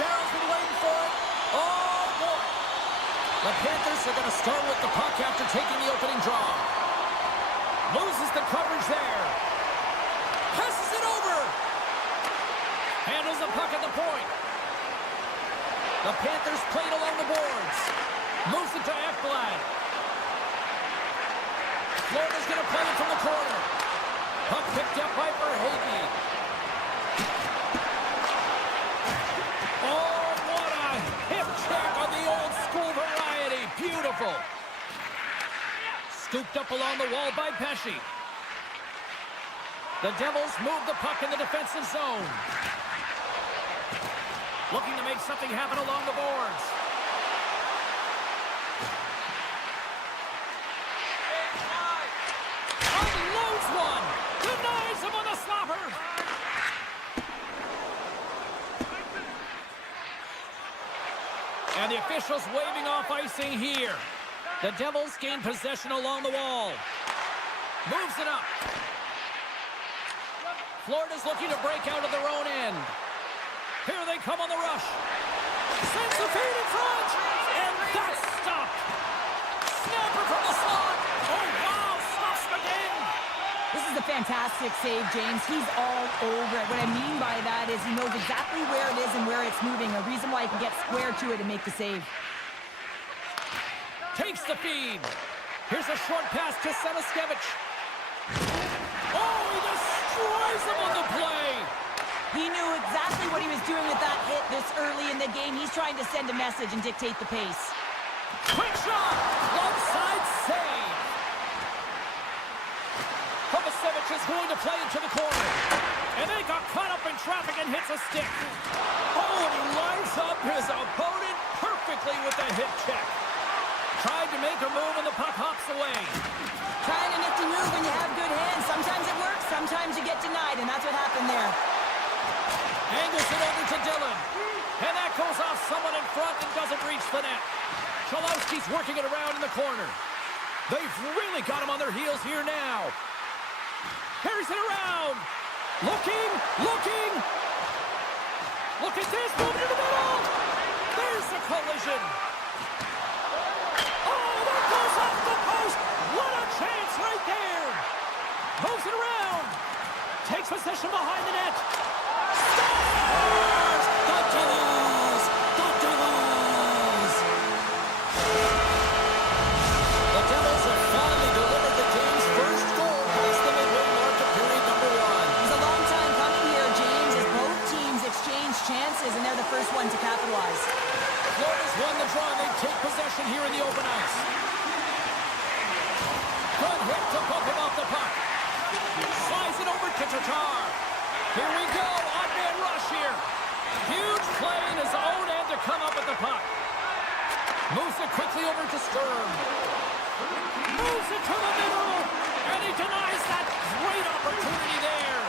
Cheryl's been waiting for it. Oh, boy. The Panthers are going to start with the puck after taking the opening draw. Loses the coverage there. Passes it over. Handles the puck at the point. The Panthers played along the boards. Moves it to Ekblad. Florida's going to play it from the corner. Puck picked up by Verhaeghe. Oh, what a hip check on the old school variety. Beautiful. Scooped up along the wall by Pesce. The Devils move the puck in the defensive zone. Looking to make something happen along the boards. Unloads one. Denies him on the slapper. And the officials waving off icing here. The Devils gain possession along the wall. Moves it up. Florida's looking to break out of their own end. Here they come on the rush. Sends the feed in front. And that's stopped. Snapper from the slot. Oh, wow. Stops again. This is a fantastic save, James. He's all over it. What I mean by that is he knows exactly where it is and where it's moving. A reason why he can get square to it and make the save. Takes the feed. Here's a short pass to Sneknest. Oh, he destroys him on the play. He knew exactly what he was doing with that hit this early in the game. He's trying to send a message and dictate the pace. Quick shot! Left side save! Kovacevic is going to play into the corner. And they got caught up in traffic and hits a stick. Oh, and he lines up his opponent perfectly with the hip check. Tried to make a move and the puck hops away. Trying a nifty move when you have good hands. Sometimes it works, sometimes you get denied, and that's what happened there. Angles it over to Dillon. And that goes off someone in front and doesn't reach the net. Cholowski's working it around in the corner. They've really got him on their heels here now. Carries it around. Looking. Look at this, moving to the middle. There's the collision. Oh, that goes off the post. What a chance right there. Moves it around. Takes possession behind the net. Scores! The Devils! The Devils! The Devils have finally delivered the game's first goal past the midway mark of period number 1. It's a long time coming here, James, as both teams exchange chances, and they're the first one to capitalize. Florida's won the draw, and they take possession here in the open ice. Good hit to bump him off the puck. Slides it over to Tatar. Here we go, on-man rush here. Huge play in his own end to come up with the puck. Moves it quickly over to Sturm. Moves it to the middle, and he denies that great opportunity there.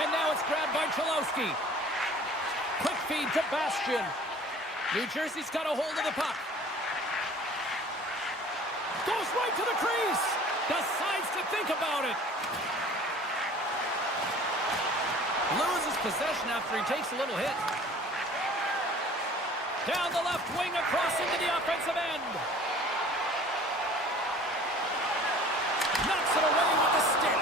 And now it's grabbed by Cholowski. Quick feed to Bastian. New Jersey's got a hold of the puck. Goes right to the crease. Decides to think about it. Loses possession after he takes a little hit. Down the left wing, across into the offensive end. Knocks it away with the stick.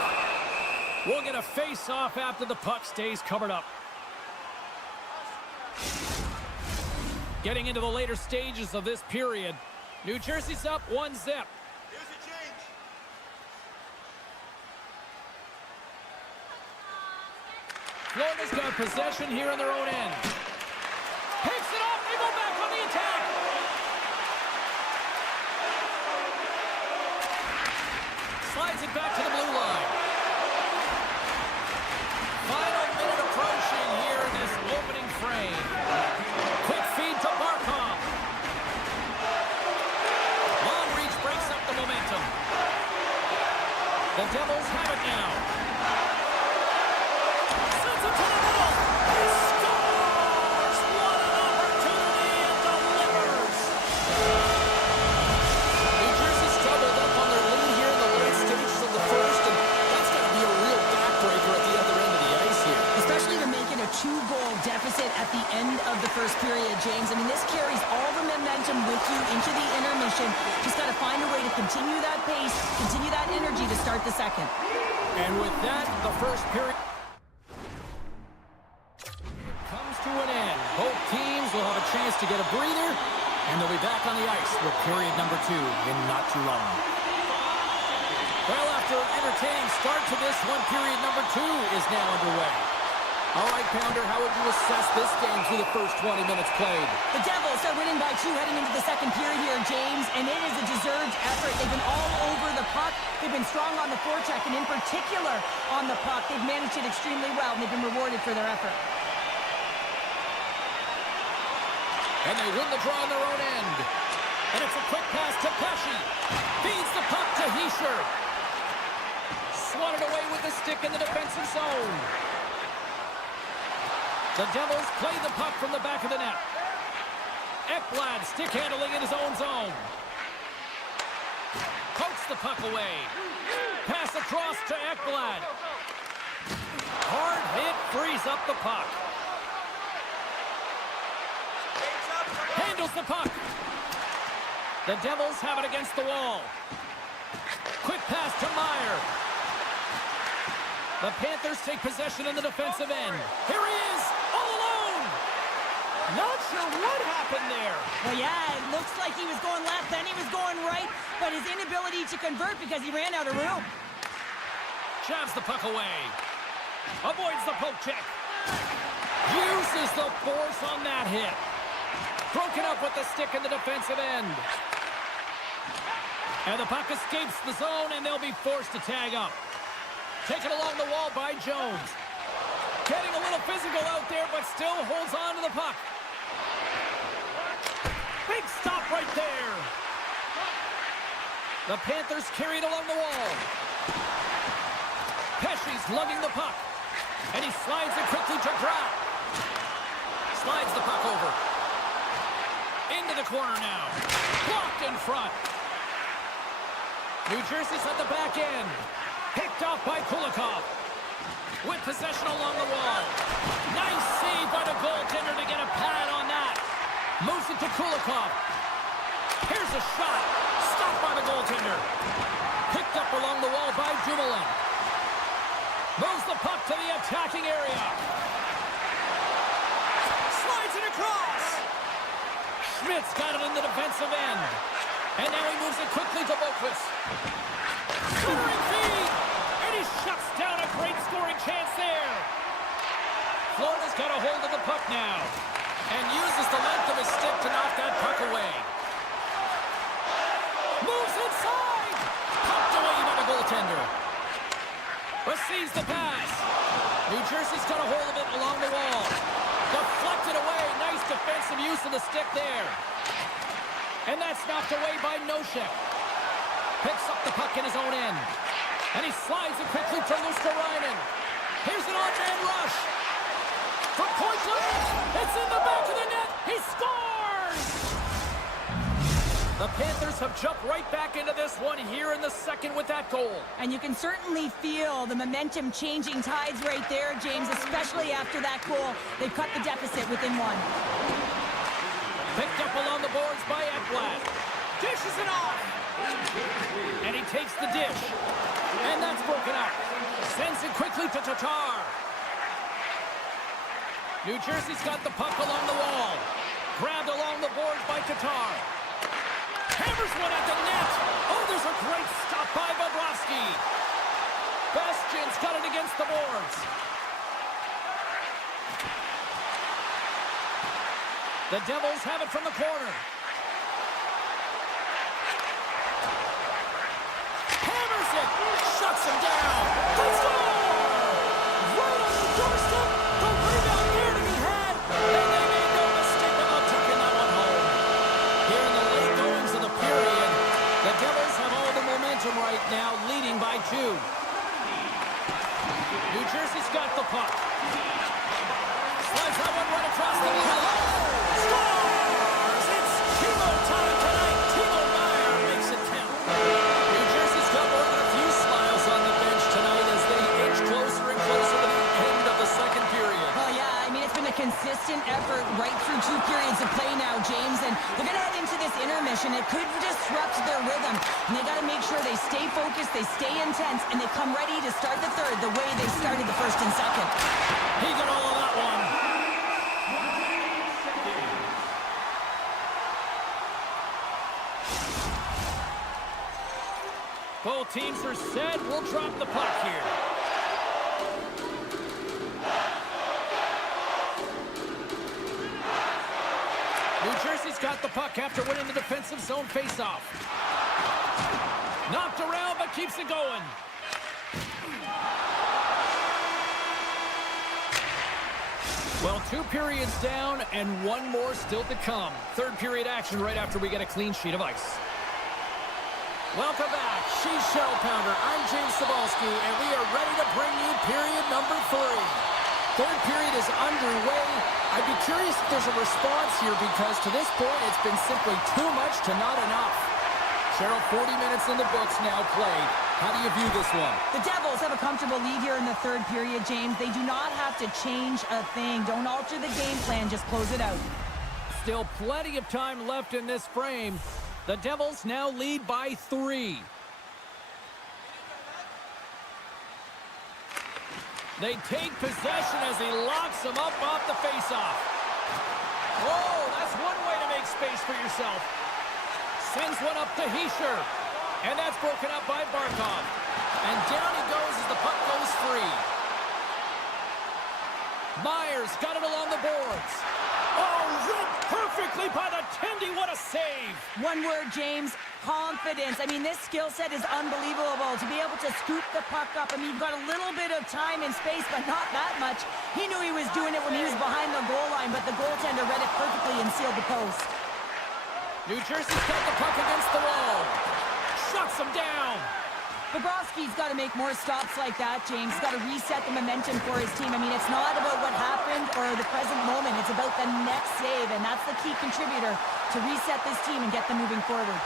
We'll get a face-off after the puck stays covered up. Getting into the later stages of this period. New Jersey's up 1-0. Florida's got possession here on their own end. Picks it up. They go back on the attack. Slides it back to the blue line. Final minute approaching here in this opening frame. Quick feed to Barkov. Long reach breaks up the momentum. The Devils have it now. Sends it to the middle. He scores! at the end of the first period, James. I mean, this carries all the momentum with you into the intermission. Just got to find a way to continue that pace, continue that energy to start the second. And with that, the first period comes to an end. Both teams will have a chance to get a breather, and they'll be back on the ice with period number 2 in not too long. Well, after an entertaining start to this one, period number 2 is now underway. All right, Pounder, how would you assess this game through the first 20 minutes played? The Devils are winning by 2 heading into the second period here, James, and it is a deserved effort. They've been all over the puck. They've been strong on the forecheck, and in particular on the puck. They've managed it extremely well, and they've been rewarded for their effort. And they win the draw on their own end. And it's a quick pass to Pesci. Feeds the puck to Hischier. Swatted away with the stick in the defensive zone. The Devils play the puck from the back of the net. Ekblad stick handling in his own zone. Pokes the puck away. Pass across to Ekblad. Hard hit frees up the puck. Handles the puck. The Devils have it against the wall. Quick pass to Meyer. The Panthers take possession in the defensive end. Here he is, all alone. Not sure what happened there. Well, yeah, it looks like he was going left, then he was going right, but his inability to convert because he ran out of room. Jabs the puck away. Avoids the poke check. Uses the force on that hit. Broken up with the stick in the defensive end. And the puck escapes the zone, and they'll be forced to tag up. Taken along the wall by Jones. Getting a little physical out there, but still holds on to the puck. Big stop right there. The Panthers carried along the wall. Pesci's lugging the puck. And he slides it quickly to Grant. Slides the puck over. Into the corner now. Blocked in front. New Jersey's at the back end. Picked off by Kulikov. With possession along the wall. Nice save by the goaltender to get a pad on that. Moves it to Kulikov. Here's a shot. Stopped by the goaltender. Picked up along the wall by Dumoulin. Moves the puck to the attacking area. Slides it across. Schmidt's got it in the defensive end. And now he moves it quickly to Boqvist. Scoring feed! And he shuts down a great scoring chance there. Florida's got a hold of the puck now. And uses the length of his stick to knock that puck away. Moves inside! Pumped away by the goaltender. Receives the pass. New Jersey's got a hold of it along the wall. Deflected away. Nice defensive use of the stick there. And that's knocked away by Nosek. Picks up the puck in his own end. And he slides it quickly to Luosterainen. Here's an on-man rush. From point blank. It's in the back of the net. He scores! The Panthers have jumped right back into this one here in the second with that goal. And you can certainly feel the momentum changing tides right there, James, especially after that goal. They've cut the deficit within one. Picked up along the boards by Ekblad. Dishes it off. And he takes the dish. And that's broken up. Sends it quickly to Tatar. New Jersey's got the puck along the wall. Grabbed along the boards by Tatar. Hammers one at the net. Oh, there's a great stop by Bobrovsky. Bastian's got it against the boards. The Devils have it from the corner. Hammers it. Shuts him down. They score! Right on the doorstep. The rebound here to be had. And they made no mistake about tucking that one home. Here in the late goings of the period, the Devils have all the momentum right now, leading by 2. New Jersey's got the puck. Slides that one right across the blue line. Scores! It's Timo time tonight. Timo Meyer makes it count. New Jersey's got more than a few smiles on the bench tonight as they effort right through 2 periods of play now, James, and they're going to head into this intermission. It could disrupt their rhythm, and they got to make sure they stay focused, they stay intense, and they come ready to start the third the way they started the first and second. He got all of that one. Both teams are set. We'll drop the puck here. New Jersey's got the puck after winning the defensive zone faceoff. Knocked around, but keeps it going. Well, 2 periods down and 1 more still to come. Third period action right after we get a clean sheet of ice. Welcome back. She's Shell Pounder. I'm James Cebulski, and we are ready to bring you period number 3. Third period is underway. I'd be curious if there's a response here because to this point it's been simply too much to not enough. Cheryl, 40 minutes in the books now played. How do you view this one? The Devils have a comfortable lead here in the third period, James. They do not have to change a thing. Don't alter the game plan. Just close it out. Still plenty of time left in this frame. The Devils now lead by 3. They take possession as he locks them up off the faceoff. Whoa, that's one way to make space for yourself. Sends one up to Hischier. And that's broken up by Barkov. And down he goes as the puck goes free. Myers got it along the boards. Oh, ripped perfectly by the Tendy. What a save. One word, James. Confidence. I mean, this skill set is unbelievable. To be able to scoop the puck up. I mean, you've got a little bit of time and space, but not that much. He knew he was doing it when he was behind the goal line, but the goaltender read it perfectly and sealed the post. New Jersey's got the puck against the wall. Shuts him down. Bobrovsky's got to make more stops like that, James. He's got to reset the momentum for his team. I mean, it's not about what happened or the present moment. It's about the next save, and that's the key contributor to reset this team and get them moving forward.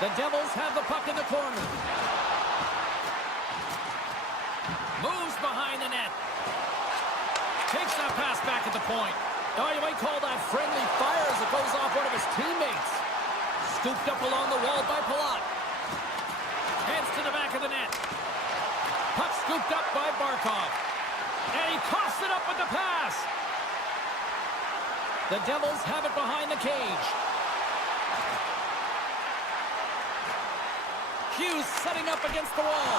The Devils have the puck in the corner. Moves behind the net. Takes that pass back at the point. Oh, you might call that friendly fire as it goes off one of his teammates. Scooped up along the wall by Palat. Heads to the back of the net. Puck scooped up by Barkov. And he coughs it up with the pass. The Devils have it behind the cage. Hughes setting up against the wall.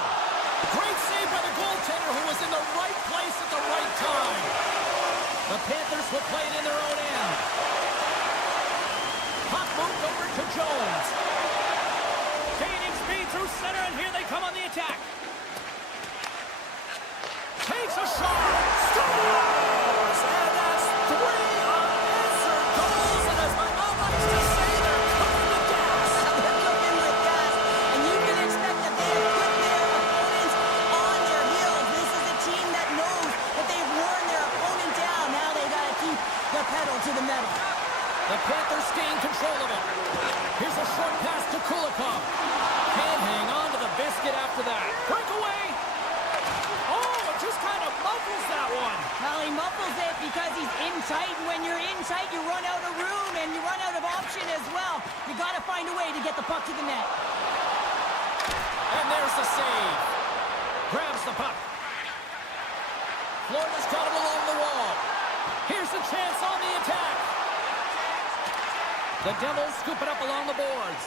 Great save by the goaltender who was in the right place at the right time. The Panthers will play it in their own end. Puck moved over to Jones. Gaining speed through center, and here they come on the attack. Takes a shot. Scores! And that's 3 unanswered goals. And as my mom likes to say, they're cooking with gas. They're cooking with gas, and you can expect that they have put their opponents on their heels. This is a team that knows that they've worn their opponent down. Now they got to keep the pedal to the metal. The Panthers gain control of it. Here's a short pass to Kulikov. Can't hang on to the biscuit after that. Breakaway. Oh, it just kind of muffles that one. Well, he muffles it because he's in tight, and when you're in tight, you run out of room, and you run out of option as well. You got to find a way to get the puck to the net. And there's the save. Grabs the puck. Florida's got it along the wall. Here's a chance on the attack. The Devils scoop it up along the boards.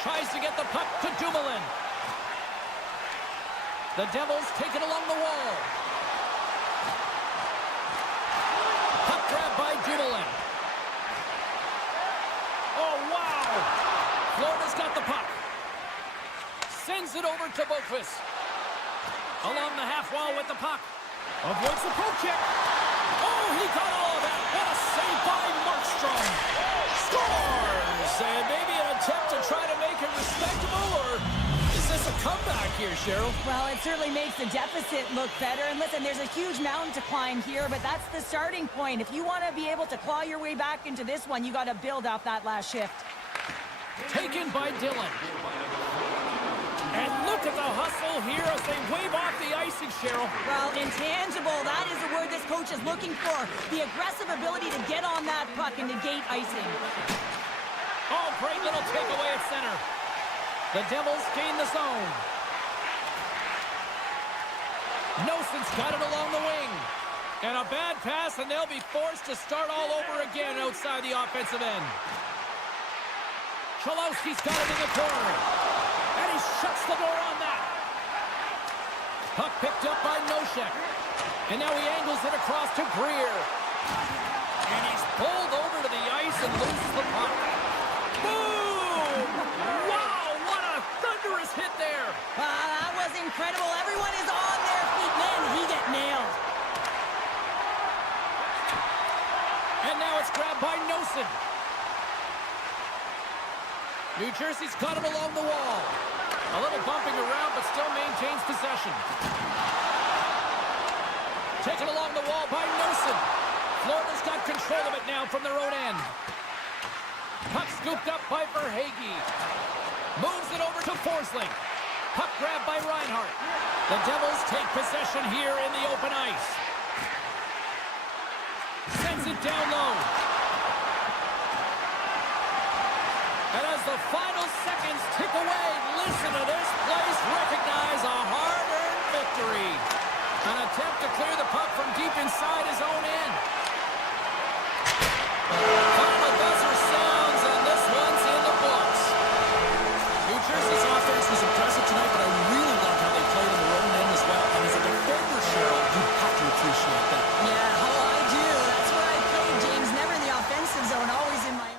Tries to get the puck to Dumoulin. The Devils take it along the wall. Puck grab by Dumoulin. Oh, wow! Florida's got the puck. Sends it over to Boqvist. Along the half wall with the puck. Avoids the poke check. Oh, he got all of that. What a save by Markstrom. Scores! And maybe an attempt to try to make it respectable, or is this a comeback here, Cheryl? Well, it certainly makes the deficit look better. And listen, there's a huge mountain to climb here, but that's the starting point. If you want to be able to claw your way back into this one, you got to build off that last shift. Taken by Dillon. And look at the hustle here as they wave off the icing, Cheryl. Well, intangible, that is the word this coach is looking for. The aggressive ability to get on that puck and negate icing. Oh, great little takeaway at center. The Devils gain the zone. Noson's got it along the wing. And a bad pass, and they'll be forced to start all over again outside the offensive end. Cholowski's got it in the corner. And he shuts the door on that. Puck picked up by Nosek. And now he angles it across to Greer. And he's pulled over to the ice and loses the puck. Boom! Wow, what a thunderous hit there. That was incredible. Everyone is on their feet. Man, he got nailed. And now it's grabbed by Noson. New Jersey's got it along the wall. A little bumping around, but still maintains possession. Taken along the wall by Noson. Florida's got control of it now from their own end. Puck scooped up by Verhaeghe. Moves it over to Forsling. Puck grabbed by Reinhart. The Devils take possession here in the open ice. Sends it down low. And as the final seconds tick away, listen to this place recognize a hard-earned victory. An attempt to clear the puck from deep inside his own end. Final buzzer sounds, and this one's in the books. New Jersey's offense was impressive tonight, but I really loved how they played in their own end as well. And as a defender, Cheryl, you have to appreciate that. Yeah, oh, I do. That's where I played, James. Never in the offensive zone, always in my own.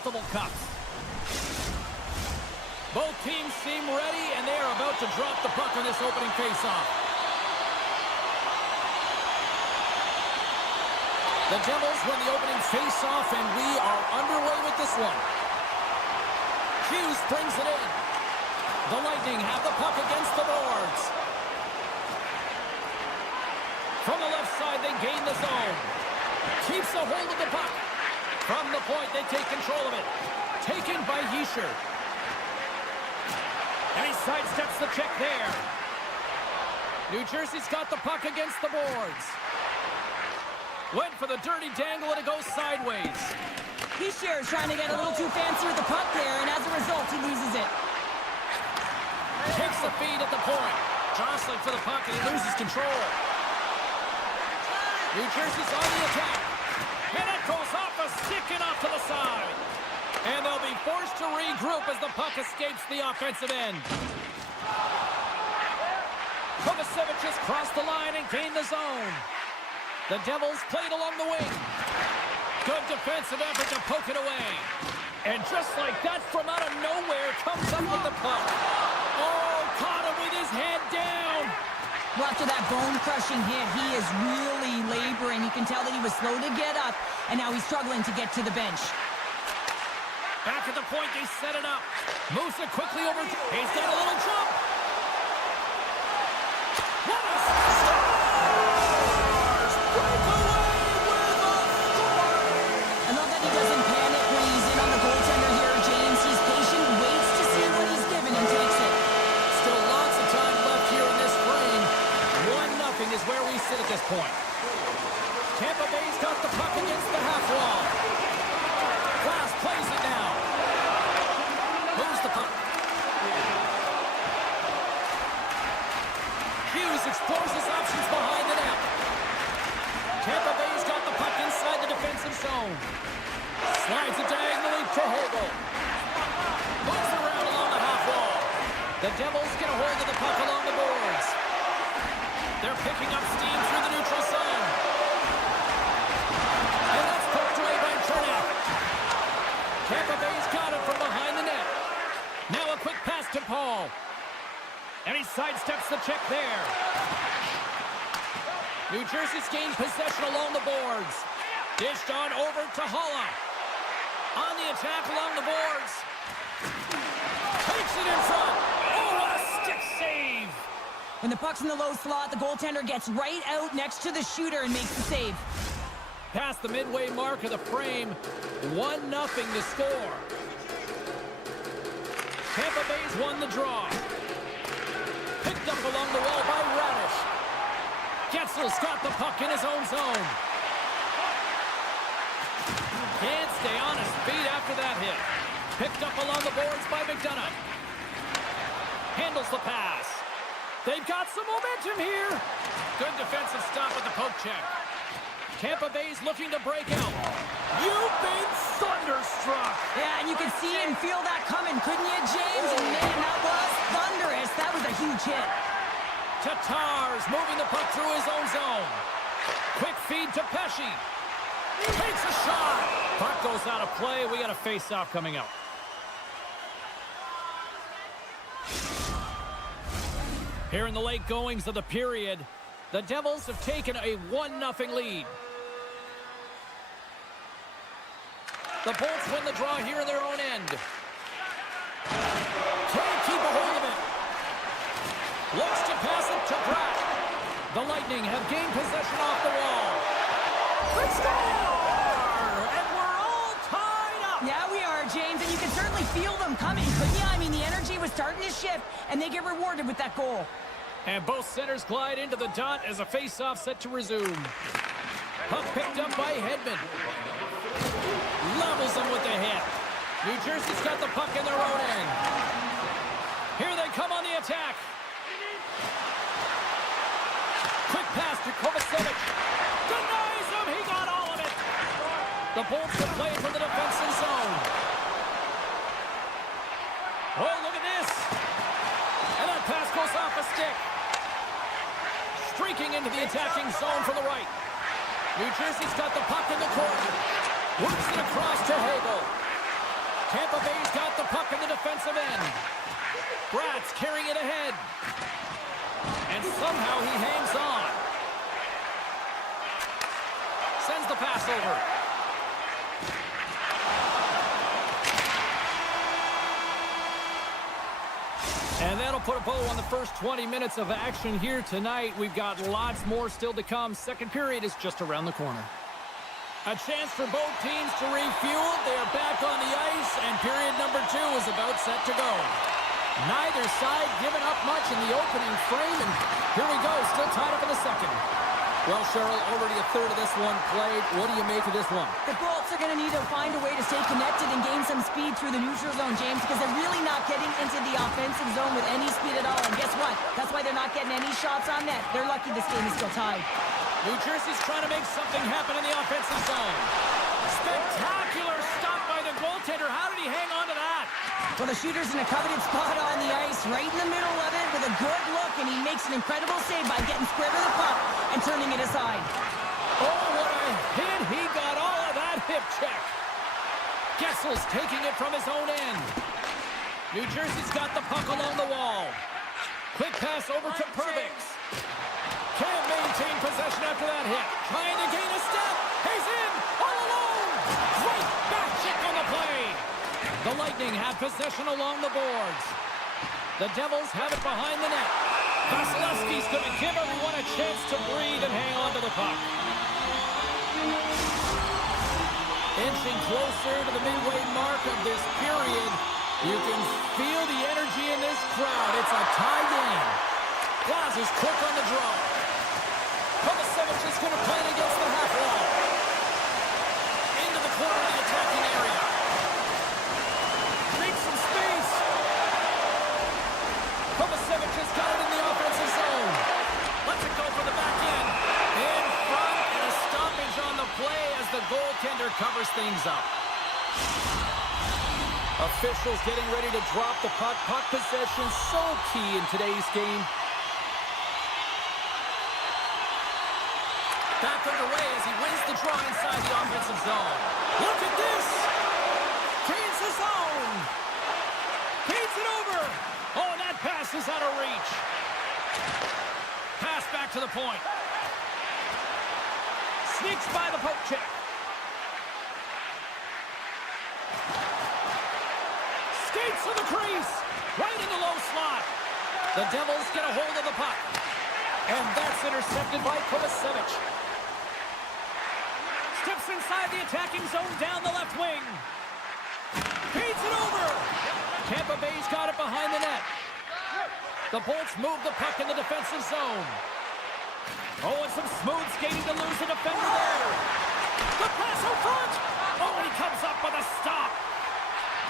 multiple cups. Both teams seem ready, and they are about to drop the puck on this opening faceoff. The Devils win the opening faceoff, and we are underway with this one. Hughes brings it in. The Lightning have the puck against the boards. From the left side, they gain the zone. Keeps a hold of the puck. From the point, they take control of it. Taken by Hischier. And he sidesteps the check there. New Jersey's got the puck against the boards. Went for the dirty dangle, and it goes sideways. Hischier is trying to get a little too fancy with the puck there, and as a result, he loses it. Takes the feed at the point. Jostling for the puck, and he loses control. New Jersey's on the attack. And it goes off a stick and off to the side. And they'll be forced to regroup as the puck escapes the offensive end. Kovacevic just crossed the line and gained the zone. The Devils played along the wing. Good defensive effort to poke it away. And just like that, from out of nowhere, comes up with the puck. Oh, caught him with his head down. Well, after that bone-crushing hit, he is really laboring. You can tell that he was slow to get up, and now he's struggling to get to the bench. Back at the point, they set it up. Moves it quickly over. He's got a little jump. What a Stars! Break away with a score! I love that he doesn't panic when he's in on the goaltender here, James. He's patient, waits to see what he's given, and takes it. Still lots of time left here in this frame. 1-0 is where we sit at this point. Tampa Bay's got the puck against the half wall. Glass plays it now. Moves the puck. Hughes explores his options behind the net. Tampa Bay's got the puck inside the defensive zone. Slides it diagonally to Hagel. Moves it around along the half wall. The Devils get a hold of the puck along the boards. They're picking up steam through the neutral zone. And that's poked away by Chernak. Tampa Bay's got it from behind the net. Now a quick pass to Paul. And he sidesteps the check there. New Jersey's gained possession along the boards. Dished on over to Holla. On the attack along the boards. Takes it in front. Oh, what a stick save. When the puck's in the low slot, the goaltender gets right out next to the shooter and makes the save. Past the midway mark of the frame, 1-0 to score. Tampa Bay's won the draw. Picked up along the wall by Radish. Getzel's got the puck in his own zone. Can't stay on his feet after that hit. Picked up along the boards by McDonough. Handles the pass. They've got some momentum here. Good defensive stop at the poke check. Tampa Bay's looking to break out. You've been thunderstruck. Yeah, and you could see and feel that coming, couldn't you, James? And man, that was thunderous. That was a huge hit. Tatar's moving the puck through his own zone. Quick feed to Pesci. Takes a shot. Puck goes out of play. We got a face-off coming up. Here in the late goings of the period, the Devils have taken a 1-0 lead. The Bolts win the draw here in their own end. Can't keep a hold of it. Looks to pass it to Pratt. The Lightning have gained possession off the wall. They score! And we're all tied up. Yeah, we are, James, and you can certainly feel them coming, couldn't you? I mean, the energy was starting to shift, and they get rewarded with that goal. And both centers glide into the dot as a face-off set to resume. Puck picked up by Hedman. Levels them with the hit. New Jersey's got the puck in their own end. Here they come on the attack. Quick pass to Kovacevic. Denies him. He got all of it. The Bolts are playing from the defensive zone. Oh, look at this. And that pass goes off a stick. Streaking into the attacking zone from the right. New Jersey's got the puck in the corner. Works it across to Hagel. Tampa Bay's got the puck in the defensive end. Brad's carrying it ahead. And somehow he hangs on. Sends the pass over. And that'll put a bow on the first 20 minutes of action here tonight. We've got lots more still to come. Second period is just around the corner. A chance for both teams to refuel. They are back on the ice, and period number 2 is about set to go. Neither side giving up much in the opening frame, and here we go, still tied up in the second. Well, Cheryl, already a third of this one played. What do you make of this one? The Bolts are going to need to find a way to stay connected and gain some speed through the neutral zone, James, because they're really not getting into the offensive zone with any speed at all. And guess what? That's why they're not getting any shots on net. They're lucky this game is still tied. New Jersey's trying to make something happen in the offensive zone. Spectacular stop by the goaltender. How did he hang on to that? Well, the shooter's in a coveted spot on the ice, right in the middle of it with a good look, and he makes an incredible save by getting square to the puck and turning it aside. Oh, what a hit. He got all of that hip check. Gessel's taking it from his own end. New Jersey's got the puck along the wall. Quick pass over to Perbix. Can't maintain possession after that hit. Trying to gain a step. He's in all alone. Great back check on the play. The Lightning have possession along the boards. The Devils have it behind the net. Vasilevsky's going to give everyone a chance to breathe and hang on to the puck. Inching closer to the midway mark of this period. You can feel the energy in this crowd. It's a tie game. Glass is quick on the draw. Kovacevic is going to play it against the half wall. Into the corner of the attacking area. Makes some space. Kovacevic has got it in the offensive zone. Lets it go for the back end. In front, and a stoppage on the play as the goaltender covers things up. Officials getting ready to drop the puck. Puck possession so key in today's game. Back underway as he wins the draw inside the offensive zone. Look at this! Creates the zone! Feeds it over! Oh, and that pass is out of reach. Pass back to the point. Sneaks by the poke check. Skates to the crease! Right in the low slot. The Devils get a hold of the puck. And that's intercepted by Kovacevic. Steps inside the attacking zone down the left wing. Feeds it over. Tampa Bay's got it behind the net. The Bolts move the puck in the defensive zone. Oh, and some smooth skating to lose the defender there. The pass out front. Oh, and he comes up with a stop.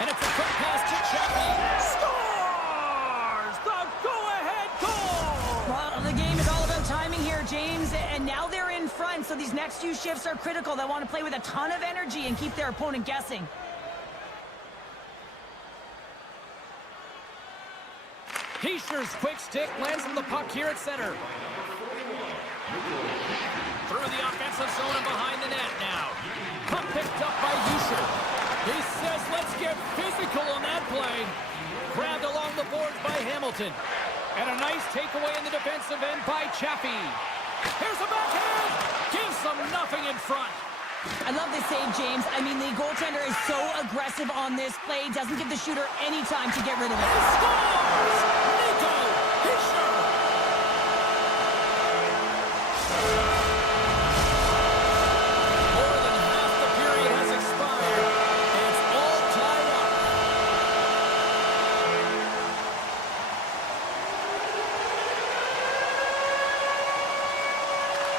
And it's a quick pass to Chappie. Scores the go-ahead goal. Well, the game is all about timing here, James, and now they're in front, so these next few shifts are critical. They want to play with a ton of energy and keep their opponent guessing. Heischer's quick stick lands on the puck here at center. Through the offensive zone and behind the net now. Puck picked up by Heischer. He says, let's get physical on that play. Grabbed along the boards by Hamilton. And a nice takeaway in the defensive end by Chappie. Here's a backhand. Gives them nothing in front. I love this save, James. I mean, the goaltender is so aggressive on this play. Doesn't give the shooter any time to get rid of it. He scores! Nico Hischier! More than half the period has expired. It's all tied up.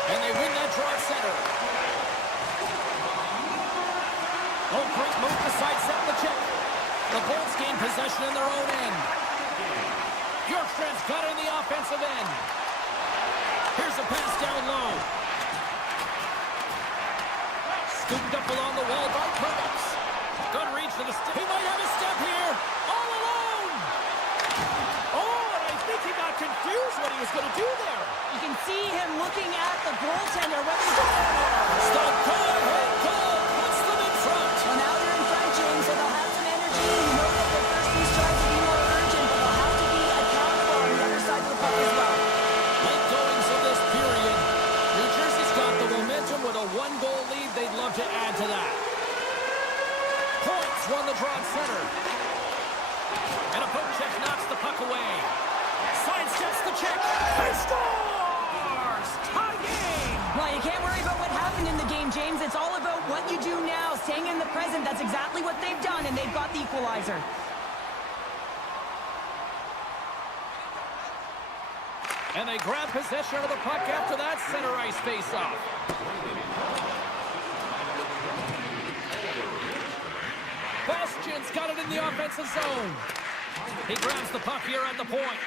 And they win that draw at center. Oh, great move to sidestep the check. The Bolts gain possession in their own end. Bjorkstrand's got it in the offensive end. Here's a pass down low. Scooped up along the wall by Perbix. Good reach to the stick. He might have a step here. All alone. Oh, and I think he got confused what he was going to do there. You can see him looking at the goaltender. Stop, go ahead, goal. Puts them in front. Well, now they're in front, James, so they'll have some energy Poke check knocks the puck away. Sidesteps the check. He scores! Tie game! Well, you can't worry about what happened in the game, James. It's all about what you do now, staying in the present. That's exactly what they've done, and they've got the equalizer. And they grab possession of the puck after that center ice face-off. Bastian's got it in the offensive zone. He grabs the puck here at the point.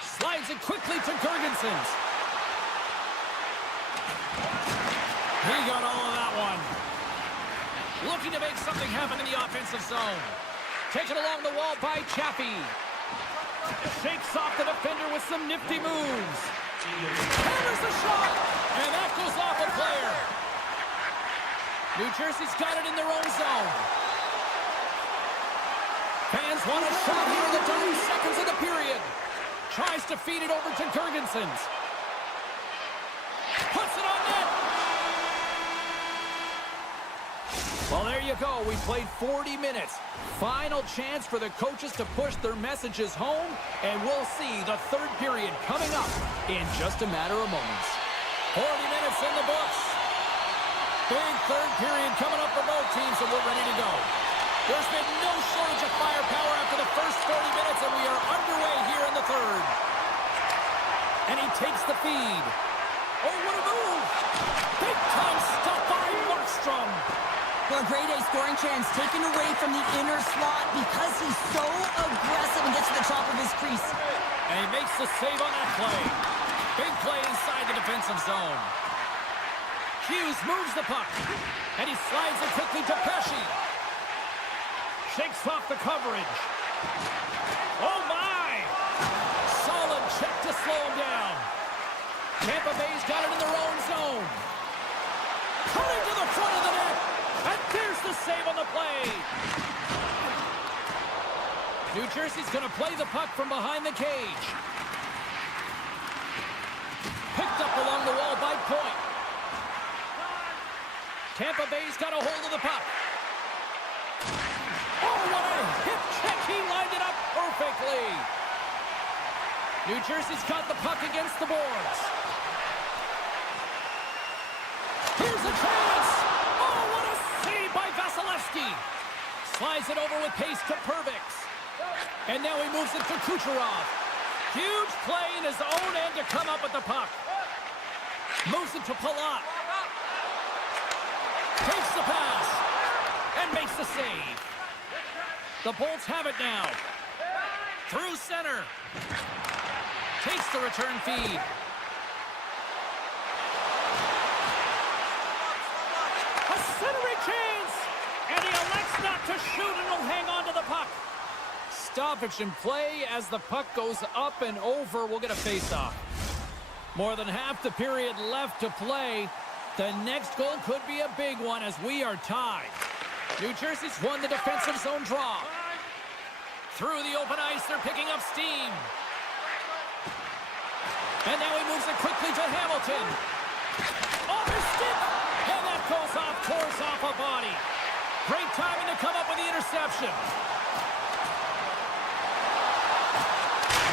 Slides it quickly to Girgensons. He got all of that one. Looking to make something happen in the offensive zone. Taken along the wall by Chaffee. Shakes off the defender with some nifty moves. Hammers the shot, and that goes off a player. New Jersey's got it in their own zone. Fans want a shot here in the dying seconds of the period. Tries to feed it over to Girgensons. Puts it on net. Well, there you go. We played 40 minutes. Final chance for the coaches to push their messages home, and we'll see the third period coming up in just a matter of moments. 40 minutes in the books. Big third period coming up for both teams, and we're ready to go. There's been no shortage of firepower after the first 30 minutes, and we are underway here in the third. And he takes the feed. Oh, what a move! Big-time stop by Markstrom. Well, a grade A scoring chance taken away from the inner slot because he's so aggressive and gets to the top of his crease. And he makes the save on that play. Big play inside the defensive zone. Hughes moves the puck, and he slides it quickly to Pesci. Shakes off the coverage. Oh, my! Solid check to slow him down. Tampa Bay's got it in their own zone. Cutting to the front of the net. And there's the save on the play. New Jersey's going to play the puck from behind the cage. Picked up along the wall by Point. Tampa Bay's got a hold of the puck. Oh, what a hip check. He lined it up perfectly. New Jersey's got the puck against the boards. Here's a chance. Oh, what a save by Vasilevsky. Slides it over with pace to Pervix. And now he moves it to Kucherov. Huge play in his own end to come up with the puck. Moves it to Palat. Takes the pass. And makes the save. The Bolts have it now. Through center. Takes the return feed. A centering chance. And he elects not to shoot and will hang on to the puck. Stoppage in play as the puck goes up and over. We'll get a face-off. More than half the period left to play. The next goal could be a big one as we are tied. New Jersey's won the defensive zone draw. Through the open ice, they're picking up steam. And now he moves it quickly to Hamilton. Off his stick. And that goes off, tours off a body. Great timing to come up with the interception.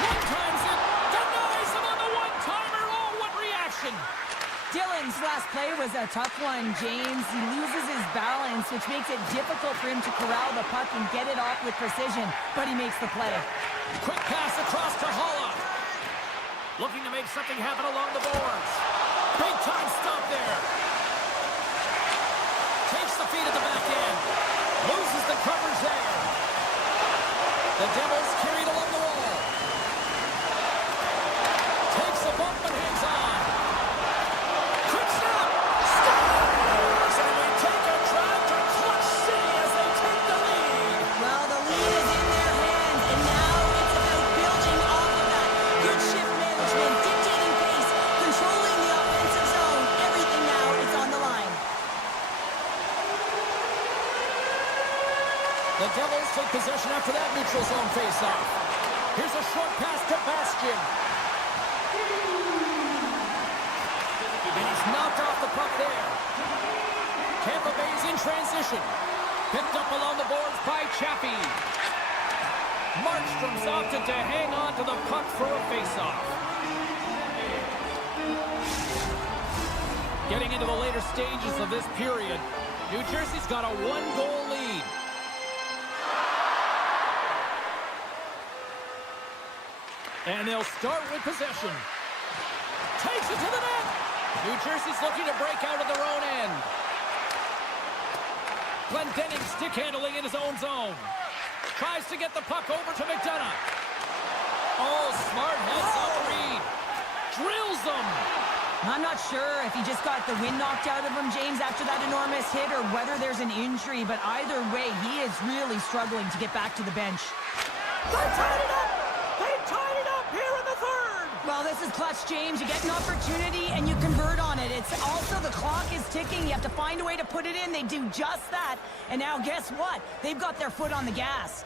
One-times it. Denies him on the one-timer. Oh, what reaction. Dylan's last play was a tough one, James. He loses his balance, which makes it difficult for him to corral the puck and get it off with precision, but he makes the play. Quick pass across to Holla. Looking to make something happen along the boards. Big time stop there. Takes the feed at the back end. Loses the coverage there. The Devils carried along the wall. Takes a bump and hangs on. Quick snap. Scores! And they take a drive to Clutch City as they take the lead. Well, the lead is in their hands, and now it's about building off of that. Good shift management, dictating pace, controlling the offensive zone. Everything now is on the line. The Devils take possession after that neutral zone face-off. Here's a short pass to Bastian. And he's knocked off the puck there. Tampa Bay's in transition. Picked up along the boards by Chaffee. Markstrom's opted to hang on to the puck for a faceoff. Getting into the later stages of this period, New Jersey's got a one-goal lead. And they'll start with possession. Takes it to the net. New Jersey's looking to break out of their own end. Glendening stick handling in his own zone. Tries to get the puck over to McDonough. Oh, smart heads up Reed. Drills them. I'm not sure if he just got the wind knocked out of him, James, after that enormous hit, or whether there's an injury. But either way, he is really struggling to get back to the bench. They tied it up! They tied it up here in the third! Well, this is clutch, James. You get an opportunity and you convert on it. It's also the clock is ticking. You have to find a way to put it in. They do just that. And now guess what? They've got their foot on the gas.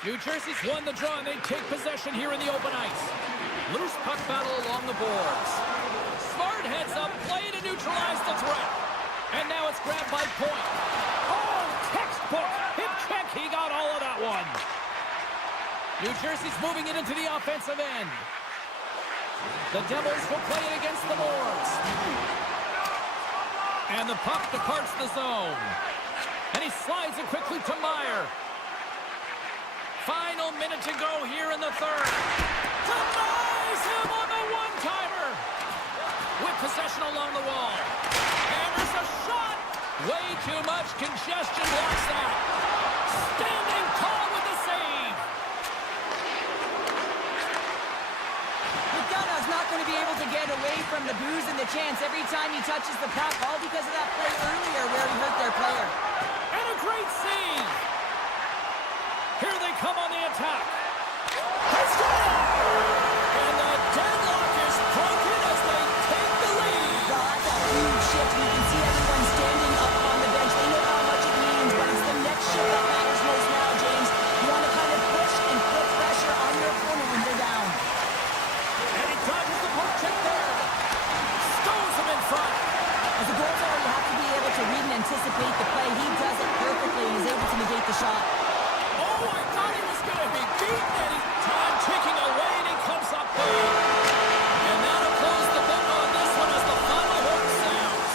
New Jersey's won the draw, and they take possession here in the open ice. Loose puck battle along the boards. Smart heads up, play to neutralize the threat. And now it's grabbed by Point. Oh, textbook hip check. He got all of that one. New Jersey's moving it into the offensive end. The Devils will play it against the Boards. And the puck departs the zone. And he slides it quickly to Meyer. Final minute to go here in the third. Denies him on the one-timer. With possession along the wall. Hammers a shot. Way too much congestion blocks that. Standing tall with the save. McDonough's not going to be able to get away from the booze and the chance every time he touches the puck, all because of that play earlier where he hurt their player. And a great save. Here they come on the attack. They score! And the deadlock is broken as they take the lead. Well, that's a huge shift. You can see everyone standing up on the bench. They know how much it means, but it's the next shift that matters most now, James. You want to kind of push and put pressure on your opponent when they're down. And he dodges the poke check there. Stones him in front. As a goaltender, you have to be able to read and anticipate the play. He does it perfectly and is able to negate the shot. Oh, I thought he was going to be beaten, and he's time ticking away, and he comes up big. And that'll close the book on this one as the final horn sounds.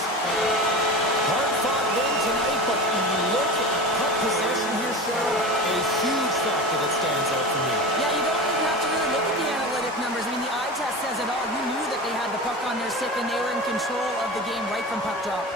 Hard-fought win tonight, but when you look at the puck possession here, Cheryl, a huge factor that stands out for me. Yeah, you don't even have to really look at the analytic numbers. I mean, the eye test says it all. You knew that they had the puck on their stick, and they were in control of the game right from puck drop.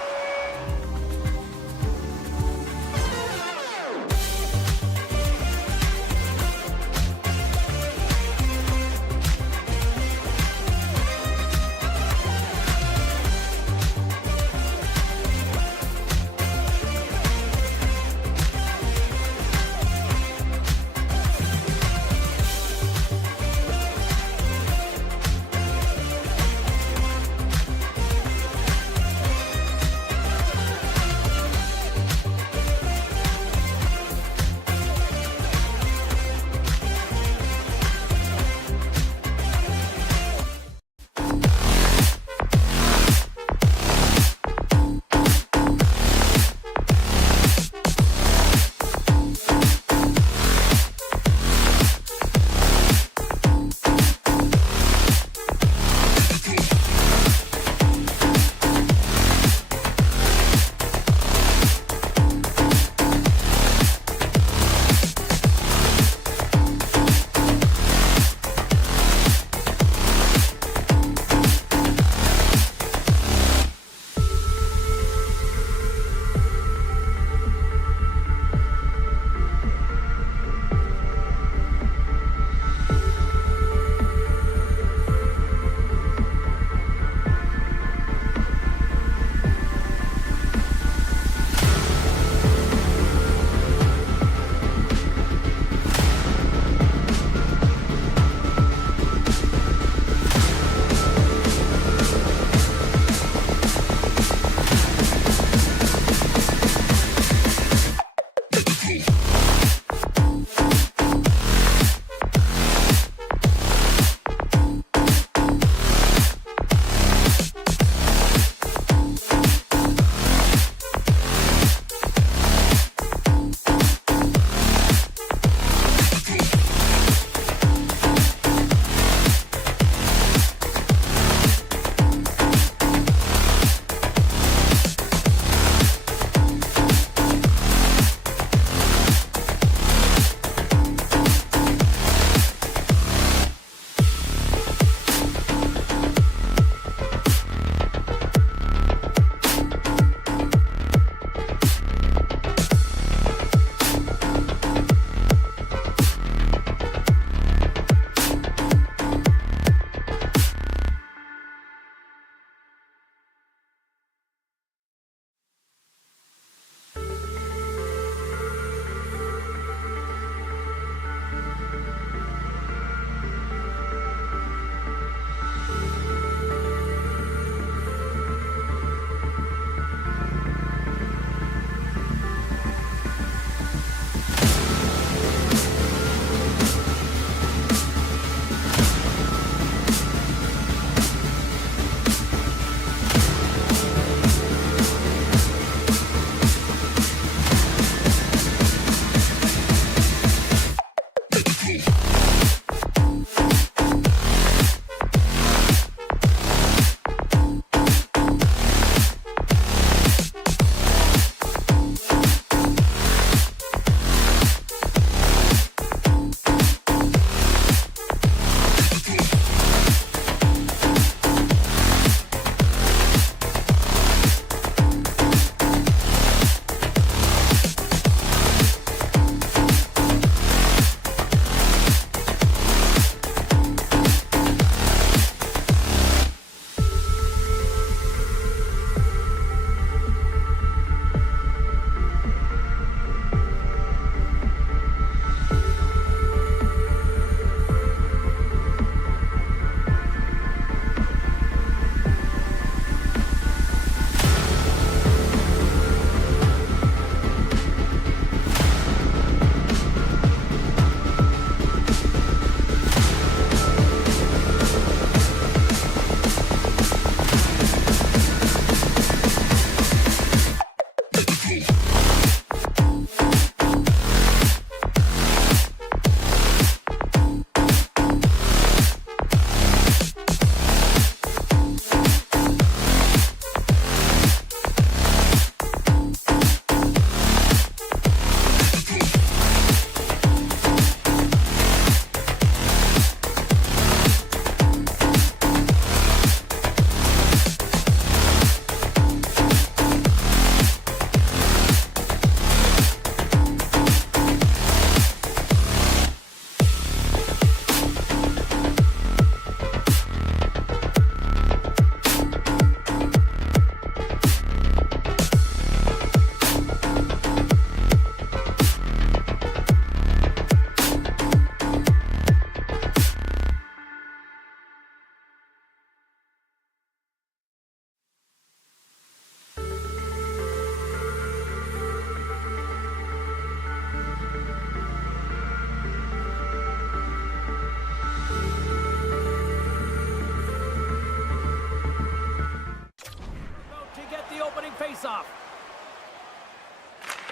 face-off.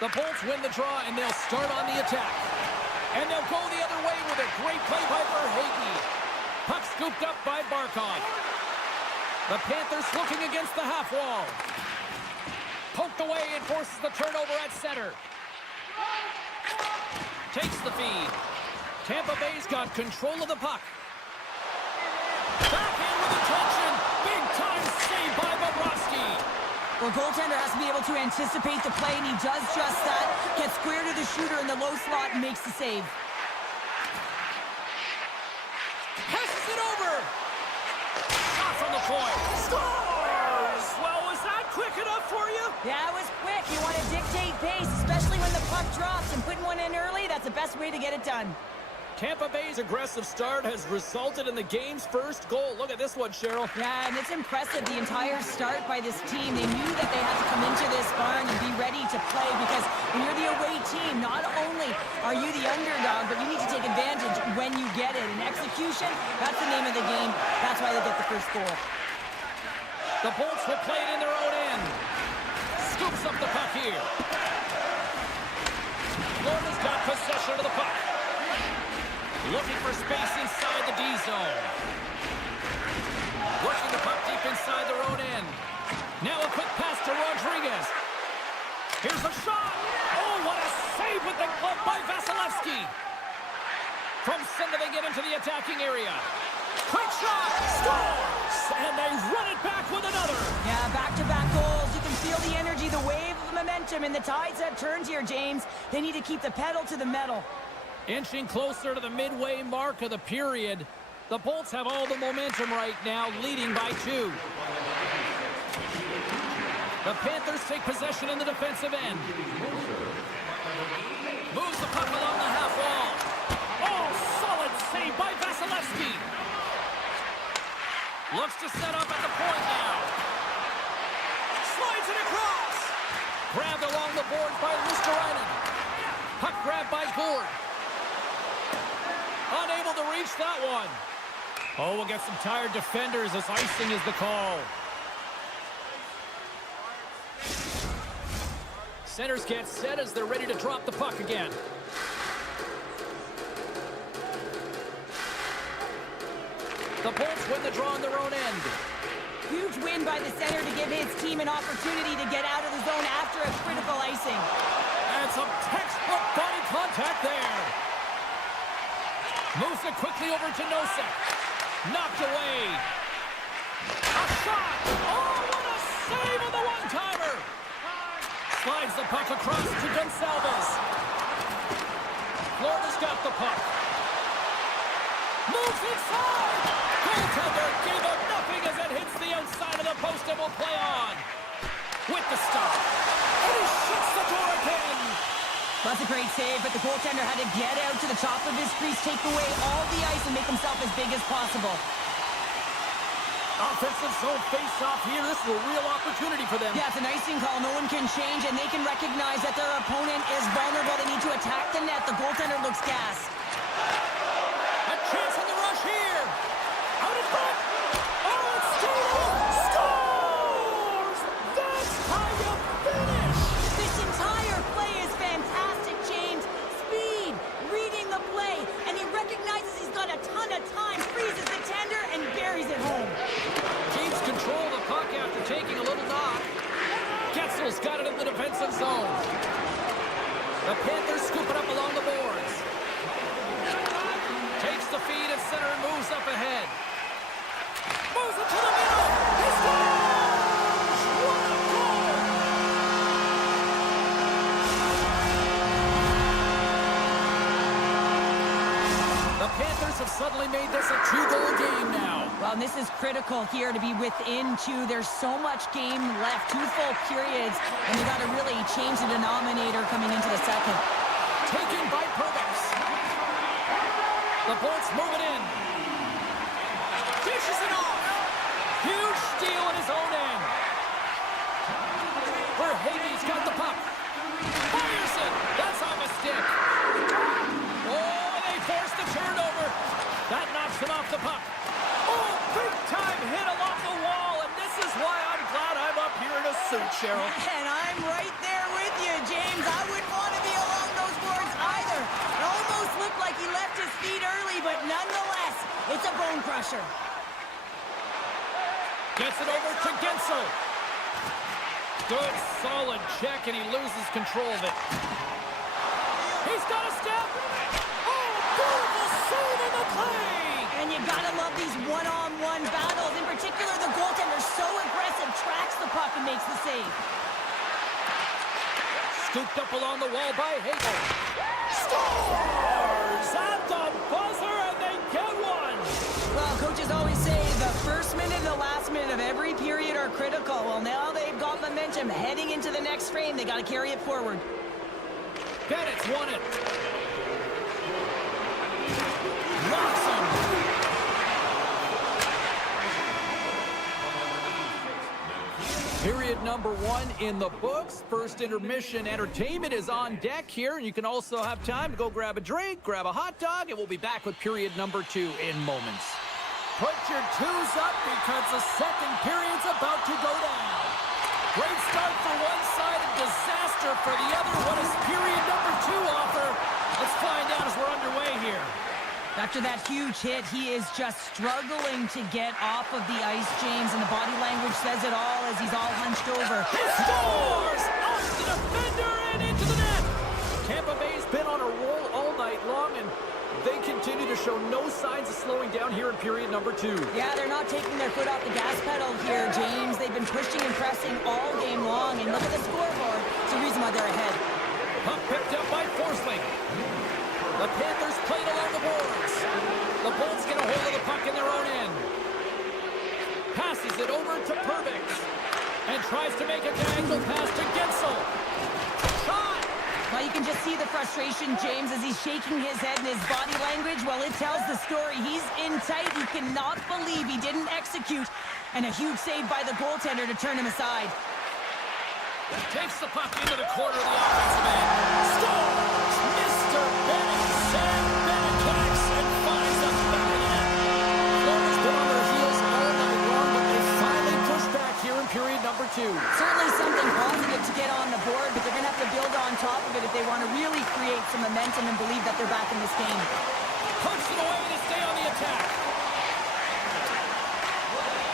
The Bolts win the draw, and they'll start on the attack. And they'll go the other way with a great play by Verhaeghe. Puck scooped up by Barkov. The Panthers looking against the half wall. Poked away and forces the turnover at center. Takes the feed. Tampa Bay's got control of the puck. Backhand with intention. Big time save by Bobrovsky. Well, goaltender has to be able to anticipate the play, and he does just that. Gets square to the shooter in the low slot and makes the save. Passes it over. Shot from the point. Scores! Well, was that quick enough for you? Yeah, it was quick. You want to dictate pace, especially when the puck drops, and putting one in early, that's the best way to get it done. Tampa Bay's aggressive start has resulted in the game's first goal. Look at this one, Cheryl. Yeah, and it's impressive, the entire start by this team. They knew that they had to come into this barn and be ready to play, because when you're the away team, not only are you the underdog, but you need to take advantage when you get it. And execution, that's the name of the game. That's why they get the first goal. The Bolts will play it in their own end. Scoops up the puck here. Florida's got possession of the puck. Looking for space inside the D zone. Working the puck deep inside their own end. Now a quick pass to Rodriguez. Here's a shot. Oh, what a save with the glove by Vasilevsky. From center they get into the attacking area. Quick shot. Scores! And they run it back with another. Yeah, back-to-back goals. You can feel the energy, the wave of momentum, and the tides have turned here, James. They need to keep the pedal to the metal. Inching closer to the midway mark of the period. The Bolts have all the momentum right now, leading by 2. The Panthers take possession in the defensive end. Moves the puck along the half wall. Oh, solid save by Vasilevsky. Looks to set up at the point now. Slides it across. Grabbed along the board by Luskarainen. Puck grabbed by Gord. Unable to reach that one. Oh, we'll get some tired defenders as icing is the call. Centers get set as they're ready to drop the puck again. The Bolts win the draw on their own end. Huge win by the center to give his team an opportunity to get out of the zone after a critical icing. And some textbook body contact there. Moves it quickly over to Nosek. Knocked away. A shot. Oh, what a save on the one-timer. Slides the puck across to Gonsalves. Florida's got the puck. Moves inside. Goaltender gave up nothing as it hits the outside of the post and will play on. With the stop. And he shuts the door again. That's a great save, but the goaltender had to get out to the top of his crease, take away all the ice, and make himself as big as possible. Offensive zone face-off here. This is a real opportunity for them. Yeah, it's an icing call. No one can change, and they can recognize that their opponent is vulnerable. They need to attack the net. The goaltender looks gassed. A chance on the rush here. Out in front. Oh, it's still scores! That's how you finish. This entire play is fantastic, James. Speed, reading the play, and he recognizes he's got a ton of time, freezes the tender, and buries it home. Keeps control of the puck after taking a little knock. Getzel's got it in the defensive zone. The Panthers scoop it up along the boards. Takes the feed at center and moves up ahead. Moves it to the middle. He scores! What a goal! The Panthers have suddenly made this a 2-goal game now. Well, and this is critical here to be within 2. There's so much game left, 2 full periods, and you got to really change the denominator coming into the second. Taken by Pervix. The Bolts move it in. Dishes it off. Huge steal in his own end. Verhaeghe's got the puck. Fires it. That's off a stick. Oh, they force the turnover. That knocks him off the puck. Oh, big time hit along the wall, and this is why I'm glad I'm up here in a suit, Cheryl. And I'm right there with you, James. I wouldn't want to be along those boards either. It almost looked like he left his feet early, but nonetheless, it's a bone crusher. Gets it over to Gensel. Good, solid check, and he loses control of it. He's got a step. Oh, beautiful save in the play. And you gotta love these one-on-one battles. In particular, the goaltender, so aggressive, tracks the puck and makes the save. Scooped up along the wall by Hagel. Scores at the buzzer, and they get one. Well, coaches always say the first minute and the last minute of every period are critical. Well, now they've got momentum heading into the next frame. They got to carry it forward. Bennett's won it. Knocks him. Period number 1 in the books. First intermission entertainment is on deck here, and you can also have time to go grab a drink, grab a hot dog, and we'll be back with period number 2 in moments. Put your twos up because the second period's about to go down. Great start for one side and disaster for the other. What does period number 2 offer? Let's find out as we're underway here. After that huge hit, he is just struggling to get off of the ice, James, and the body language says it all as he's all hunched over. He scores! Off the defender and into the net! Tampa Bay's been on a roll all night long, and they continue to show no signs of slowing down here in period number 2. Yeah, they're not taking their foot off the gas pedal here, James. They've been pushing and pressing all game long, and look at the scoreboard. It's the reason why they're ahead. Puck picked up by Forsling. The Panthers played along the boards. The Bolts get a hold of the puck in their own end. Passes it over to Perbix. And tries to make a diagonal pass to Gensel. Shot! Well, you can just see the frustration, James, as he's shaking his head and his body language. Well, it tells the story. He's in tight. He cannot believe he didn't execute. And a huge save by the goaltender to turn him aside. Takes the puck into the corner of the offensive end. Scores! Mr. Bennett. Sam Bennett connects and finds the back of the net. Florida's been on their heels all night long, but they finally pushed back here in period number 2. Certainly something positive to get on the board, but they're going to have to build on top of it if they want to really create some momentum and believe that they're back in this game. Punch it away to stay on the attack.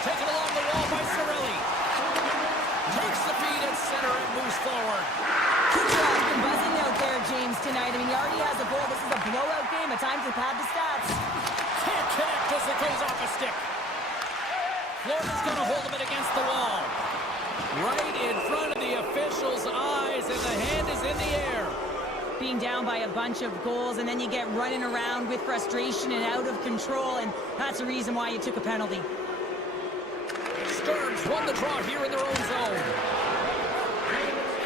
Taken along the wall by Cirelli. Takes the feed at center and moves forward. Kucherov's been buzzing out there, James, tonight. I mean, he already has a goal. This is a blowout game. At times to pad the stats. Can't connect as it goes off a stick. Florida's got a hold of it against the wall. Right in front of the officials' eyes, and the hand is in the air. Being down by a bunch of goals, and then you get running around with frustration and out of control, and that's the reason why you took a penalty. Stearns won the draw here in their own zone.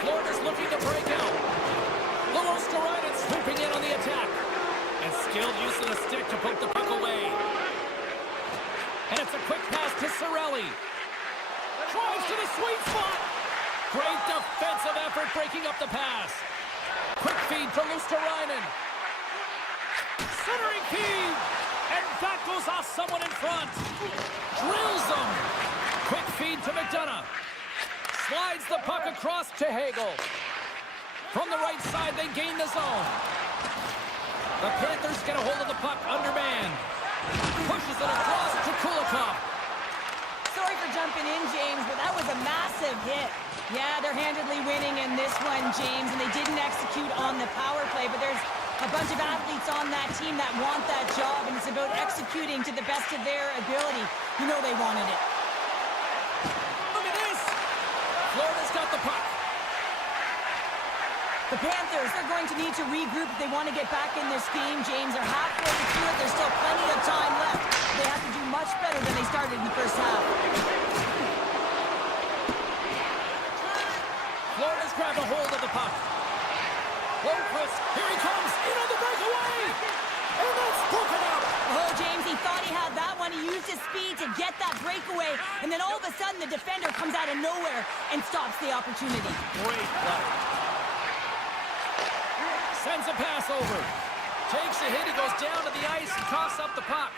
Florida's looking to break out. Luosterainen swooping in on the attack. And skilled use of the stick to poke the puck away. And it's a quick pass to Cirelli. Drives to the sweet spot. Great defensive effort breaking up the pass. Quick feed to Luosterainen. Centering feed. And that goes off someone in front. Drills them. Quick feed to McDonough. Slides the puck across to Hagel. From the right side, they gain the zone. The Panthers get a hold of the puck undermanned. Pushes it across to Kulikov. Sorry for jumping in, James, but that was a massive hit. Yeah, they're handedly winning in this one, James, and they didn't execute on the power play, but there's a bunch of athletes on that team that want that job, and it's about executing to the best of their ability. You know they wanted it. Look at this! Florida's got the puck. The Panthers are going to need to regroup if they want to get back in this game, James. They're halfway through it. There's still plenty of time left. They have to do much better than they started in the first half. Florida's grabbed a hold of the puck. Lundqvist, here he comes, in on the breakaway! And that's broken up! Oh, James, he thought he had that one. He used his speed to get that breakaway, and then all of a sudden the defender comes out of nowhere and stops the opportunity. Great play. Sends a pass over. Takes a hit, he goes down to the ice and coughs up the puck.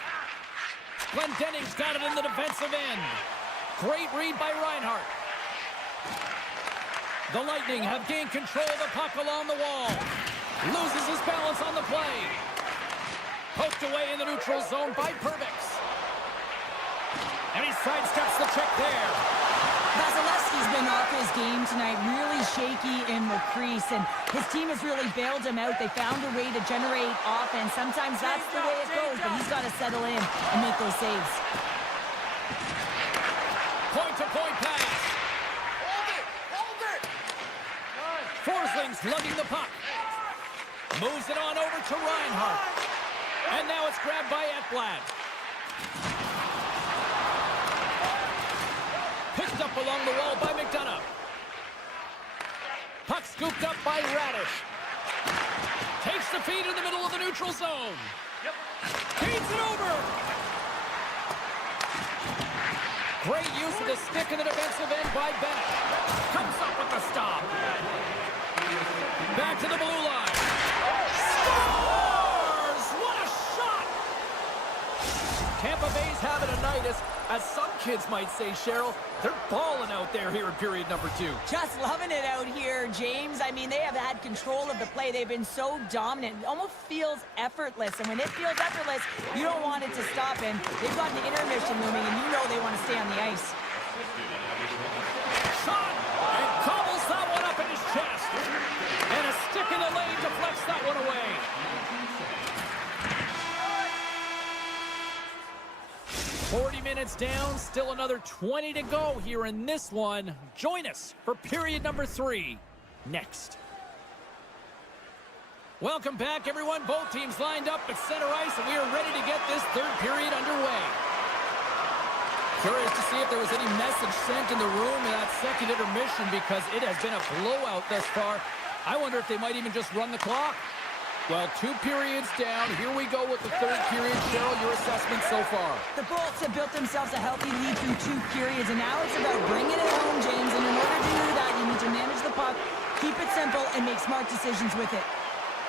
Glendening's got it in the defensive end. Great read by Reinhart. The Lightning have gained control of the puck along the wall. Loses his balance on the play. Poked away in the neutral zone by Perbix. And he sidesteps the check there. Vasilevsky's been off his game tonight, really shaky in the crease, and his team has really bailed him out. They found a way to generate offense. Sometimes that's the way it goes, but he's got to settle in and make those saves. Point-to-point pass. Hold it! Forsling's lugging the puck. Moves it on over to Reinhart. And now it's grabbed by Ekblad. Picked up along the wall by McDonough. Puck scooped up by Radish. Takes the feed in the middle of the neutral zone. Feeds it over. Great use of the stick in the defensive end by Bennett. Comes up with the stop. Back to the blue line. Scores! What a shot! Tampa Bay's having a night, as some kids might say, Cheryl. They're balling out there here in period number 2. Just loving it out here, James. I mean, they have had control of the play. They've been so dominant. It almost feels effortless. And when it feels effortless, you don't want it to stop. And they've got the intermission looming, and you know they want to stay on the ice. Shot! And cobbles that one up in his chest. And a stick in the lane deflects that one away. "40 minutes down, still another 20 to go here in this one. Join us for period number 3 next. Welcome back, everyone. Both teams lined up at center ice, and we are ready to get this third period underway. Curious to see if there was any message sent in the room in that second intermission, because it has been a blowout thus far. I wonder if they might even just run the clock. Well, 2 periods down. Here we go with the third period. Cheryl, your assessment so far? The Bolts have built themselves a healthy lead through 2 periods, and now it's about bringing it home, James. And in order to do that, you need to manage the puck, keep it simple, and make smart decisions with it.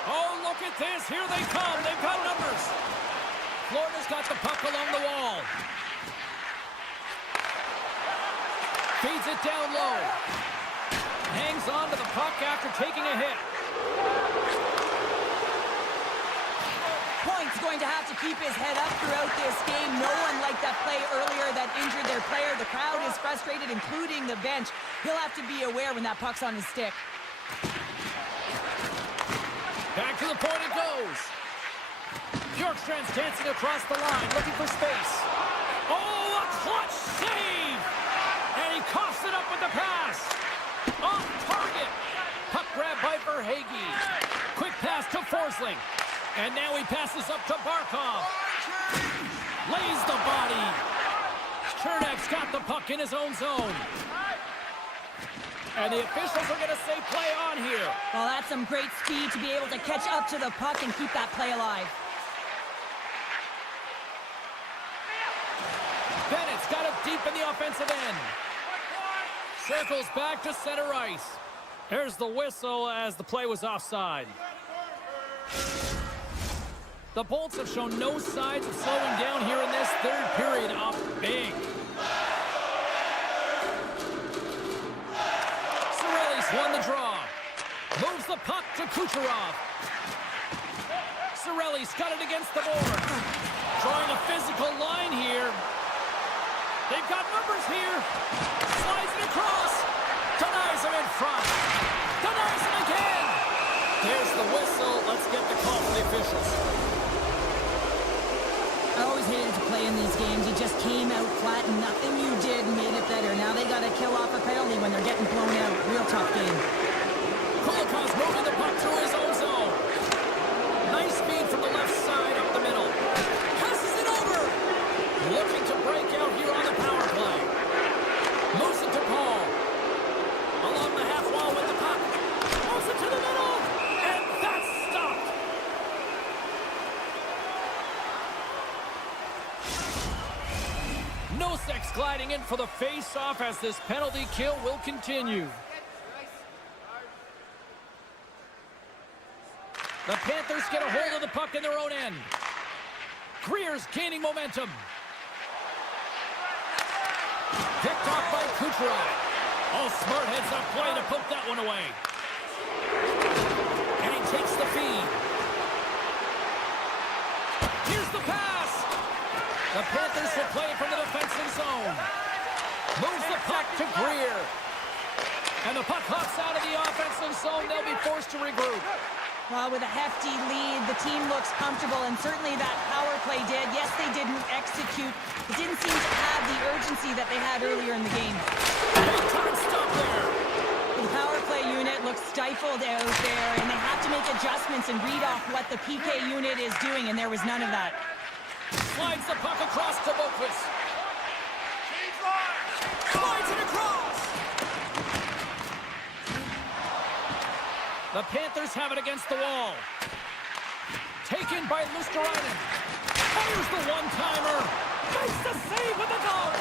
Oh, look at this. Here they come. They've got numbers. Florida's got the puck along the wall. Feeds it down low. Hangs on to the puck after taking a hit. Point's going to have to keep his head up throughout this game. No one liked that play earlier that injured their player. The crowd is frustrated, including the bench. He'll have to be aware when that puck's on his stick. Back to the point it goes. Bjorkstrand's dancing across the line, looking for space. Oh, a clutch save! And he coughs it up with the pass. Off target. Puck grab by Verhaeghe. Quick pass to Forsling. And now he passes up to Barkov. Lays the body. Chernak's got the puck in his own zone. And the officials are going to say play on here. Well, that's some great speed to be able to catch up to the puck and keep that play alive. Bennett's got it deep in the offensive end. Circles back to center ice. There's the whistle as the play was offside. The Bolts have shown no signs of slowing down here in this third period. Up big. Cirelli's won the draw. Moves the puck to Kucherov. Cirelli's got it against the board. Drawing a physical line here. They've got numbers here. Slides it across. Denies him in front. Denies him again. There's the whistle. Let's get the call from the officials. I always hated to play in these games. You just came out flat and nothing you did made it better. Now they got to kill off a penalty when they're getting blown out. Real tough game. Kulikov's moving the puck through his own zone. Nice speed from the left side up the middle. Passes it over. Looking to break out here on the power play. Moves it to Paul. Along the half wall with the puck. Moves it to the middle. And that's stopped. Nosek's gliding in for the face-off as this penalty kill will continue. The Panthers get a hold of the puck in their own end. Greer's gaining momentum. Picked off by Kucherov. Oh, smart heads-up play to poke that one away. And he takes the feed. Here's the pass. The Panthers will play from the defensive zone. Moves the puck to Greer. And the puck hops out of the offensive zone. They'll be forced to regroup. Well, with a hefty lead, the team looks comfortable, and certainly that power play did. Yes, they didn't execute. It didn't seem to have the urgency that they had earlier in the game. Big time stop there. The power play unit looks stifled out there, and they have to make adjustments and read off what the PK unit is doing, and there was none of that. Slides the puck across to Boquist. Slides it across. The Panthers have it against the wall. Taken by Lusterainen. Fires the one-timer. Makes the save with the goal.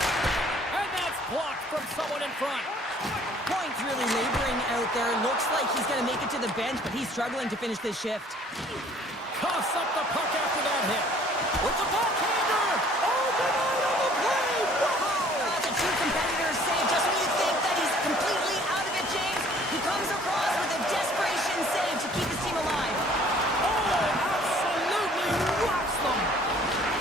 And that's blocked from someone in front. Point's really laboring out there. Looks like he's going to make it to the bench, but he's struggling to finish this shift. Coughs up the puck after that hit. With the backhander. Oh, denied on the play. Wow. That's a true competitor's save. Just when you think that he's completely out of it, James, he comes across with a desperation save to keep his team alive. Oh, absolutely rocks them.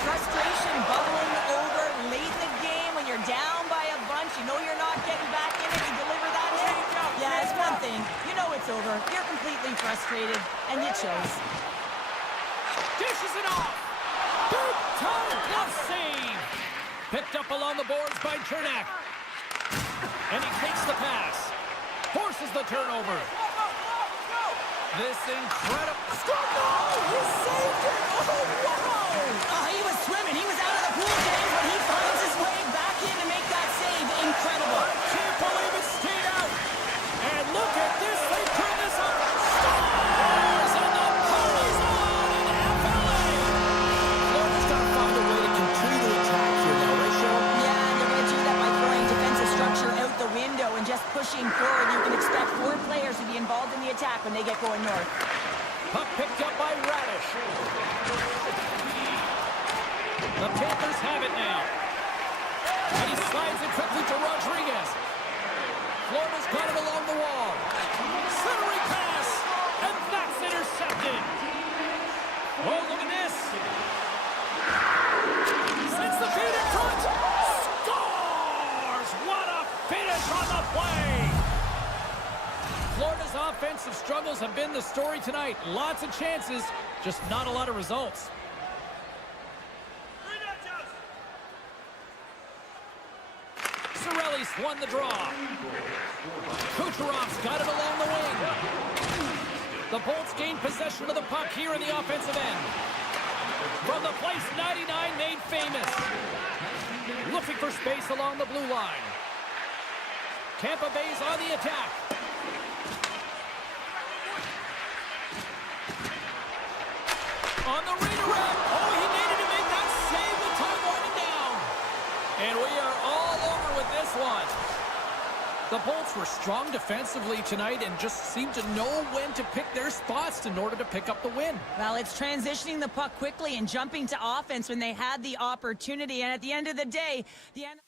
Frustration bubbling over late in the game when you're down by a bunch. You know you're not getting back in it. You deliver that hit. Yeah, it's one thing. You know it's over. You're completely frustrated, and it shows. Dishes it off. Big time glove save. Picked up along the boards by Chernak. And he takes the pass. Forces the turnover. This incredible... Oh, he saved it! Oh, wow! Oh, he was swimming. He was out of the pool, James, but he finds his way back in to make that save. Incredible. Can't believe it stayed out. And look at this. They turn this up. Stars! And the party's on in FLA. Florida's got to find a way to continue to attack here now, right, Cheryl? Yeah, and they're going to do that by throwing defensive structure out the window and just pushing forward. You can expect 4 players to be involved in the attack when they get going north. Puck picked up by Radish. The Panthers have it now. And he slides it quickly to Rodriguez. Florida's got it along the wall. Centering pass. And that's intercepted. Oh, look at this. Sends the feed in front. Scores! What a finish on the play. Florida's offensive struggles have been the story tonight. Lots of chances, just not a lot of results. Cirelli's won the draw. Kucherov's got it along the wing. The Bolts gain possession of the puck here in the offensive end. From the place 99 made famous. Looking for space along the blue line. Tampa Bay's on the attack. On the redirect. Oh, he needed to make that save with time winding down. And we are all over with this one. The Bolts were strong defensively tonight and just seemed to know when to pick their spots in order to pick up the win. Well, it's transitioning the puck quickly and jumping to offense when they had the opportunity. And at the end of the day, the end...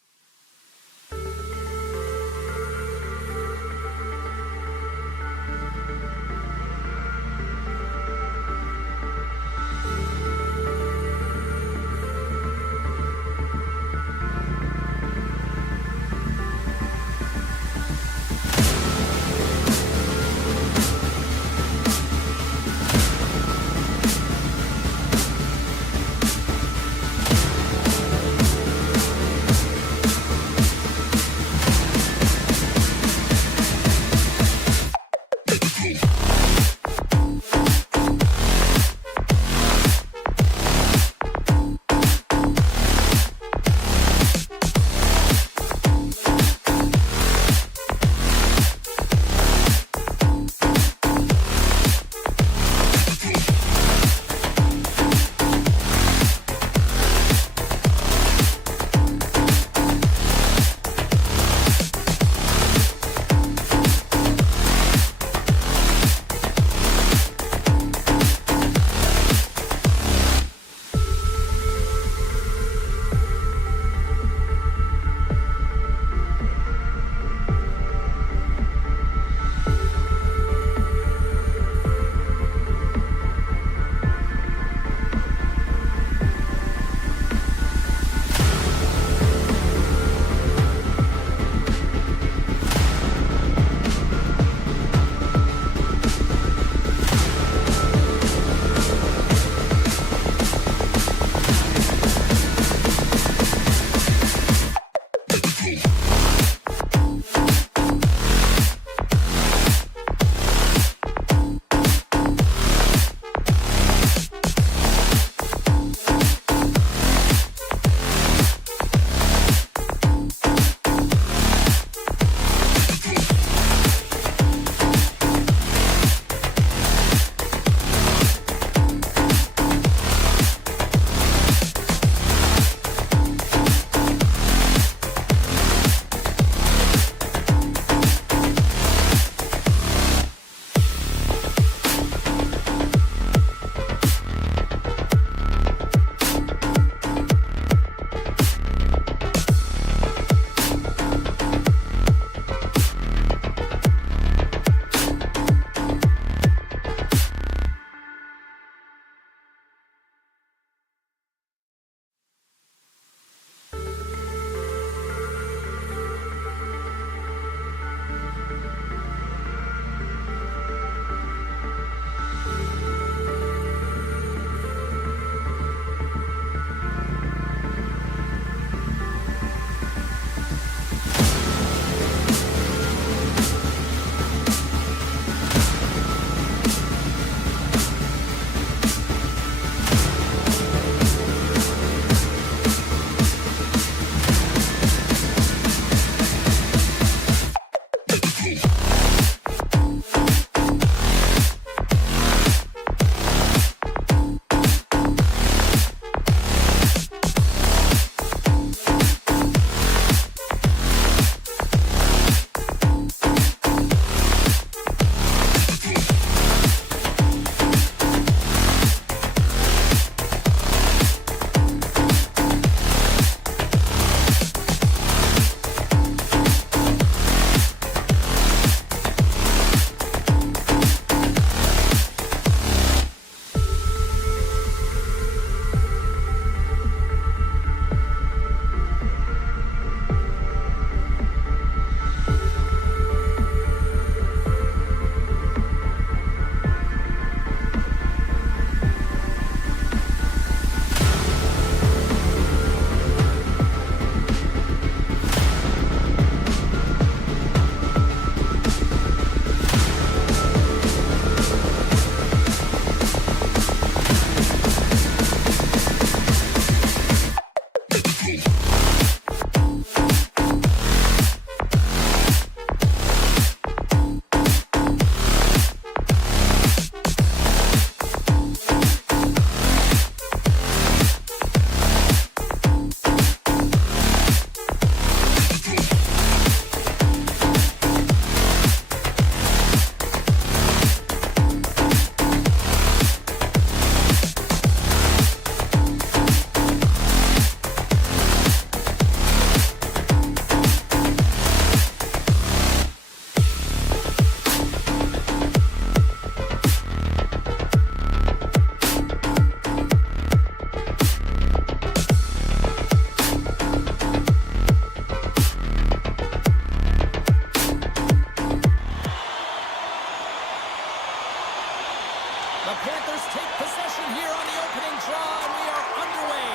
The Panthers take possession here on the opening draw, and we are underway.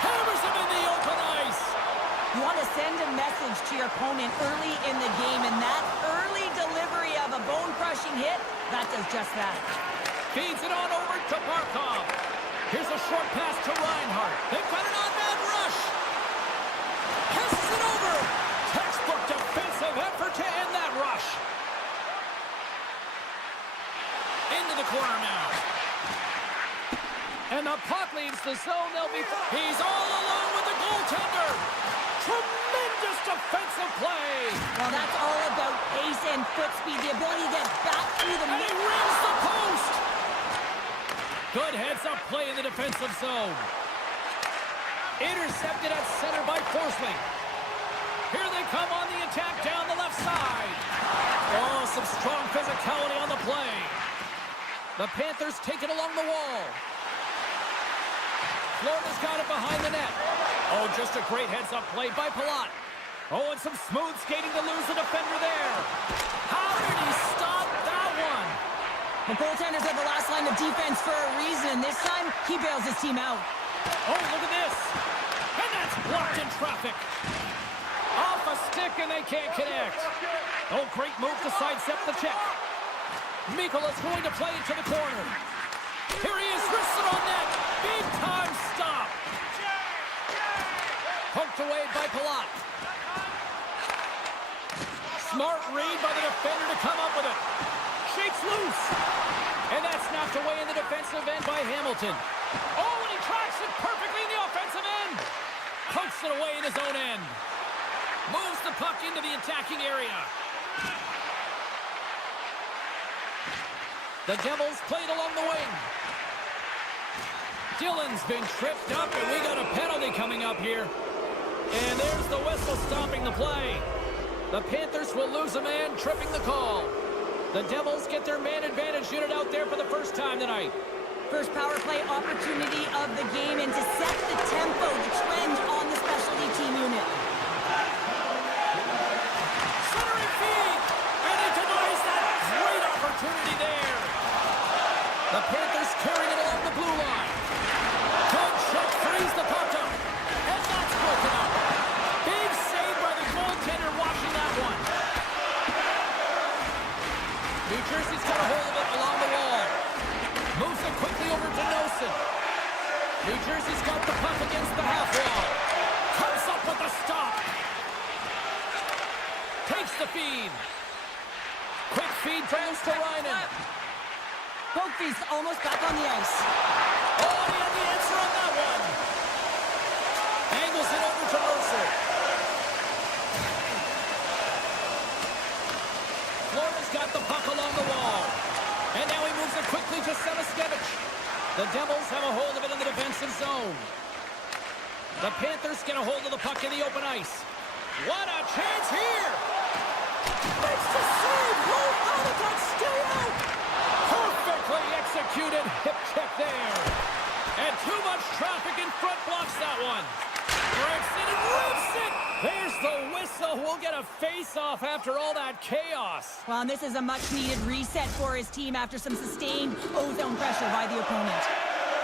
Hammers him in the open ice. You want to send a message to your opponent early in the game, and that early delivery of a bone-crushing hit, that does just that. Feeds it on over to Barkov. Here's a short pass to Reinhart. They've got an on-man rush. Passes it over. Textbook defensive effort to end that rush. Into the corner now. And the puck leaves the zone. He's all alone with the goaltender. Tremendous defensive play. Well, that's all about pace and foot speed, the ability to get back through the And he middle. rims the post. Good heads-up play in the defensive zone. Intercepted at center by Forsling. Here they come on the attack down the left side. Oh, some strong physicality on the play. The Panthers take it along the wall. Florida's got it behind the net. Oh, just a great heads-up play by Palat. Oh, and some smooth skating to lose the defender there. How did he stop that one? The goaltender's at the last line of defense for a reason. This time, he bails his team out. Oh, look at this. And that's blocked in traffic. Off a stick, and they can't connect. Oh, great move to sidestep the check. Mikola's going to play it to the corner. Here he is, wristed on net. Big time stop. Poked away by Palat. Smart read by the defender to come up with it. Shakes loose. And that's knocked away in the defensive end by Hamilton. Oh, and he tracks it perfectly in the offensive end. Pokes it away in his own end. Moves the puck into the attacking area. The Devils played along the wing. Dillon's been tripped up, and we got a penalty coming up here. And there's the whistle stopping the play. The Panthers will lose a man, tripping the call. The Devils get their man advantage unit out there for the first time tonight. First power play opportunity of the game, and to set the tempo, the trend on the specialty team unit. Centering feed, and he denies that great opportunity there. The Panthers carrying it along the blue line. Good check, frees the puck up, and that's broken up. Big save by the goaltender watching that one. New Jersey's got a hold of it along the wall. Moves it quickly over to Nelson. New Jersey's got the puck against the half wall. Comes up with a stop. Takes the feed. Quick feed from Ristolainen. Pokefe's almost back on the ice. Oh, he had the answer on that one. Angles it over to Mercer. Florida's got the puck along the wall. And now he moves it quickly to Sevaskevich. The Devils have a hold of it in the defensive zone. The Panthers get a hold of the puck in the open ice. What a chance here! Makes the save! Low out of that, stay out! Perfectly executed hip check there. And too much traffic in front blocks that one. Breaks it and rips it! There's the whistle. We'll get a face-off after all that chaos. Well, and this is a much-needed reset for his team after some sustained ozone pressure by the opponent.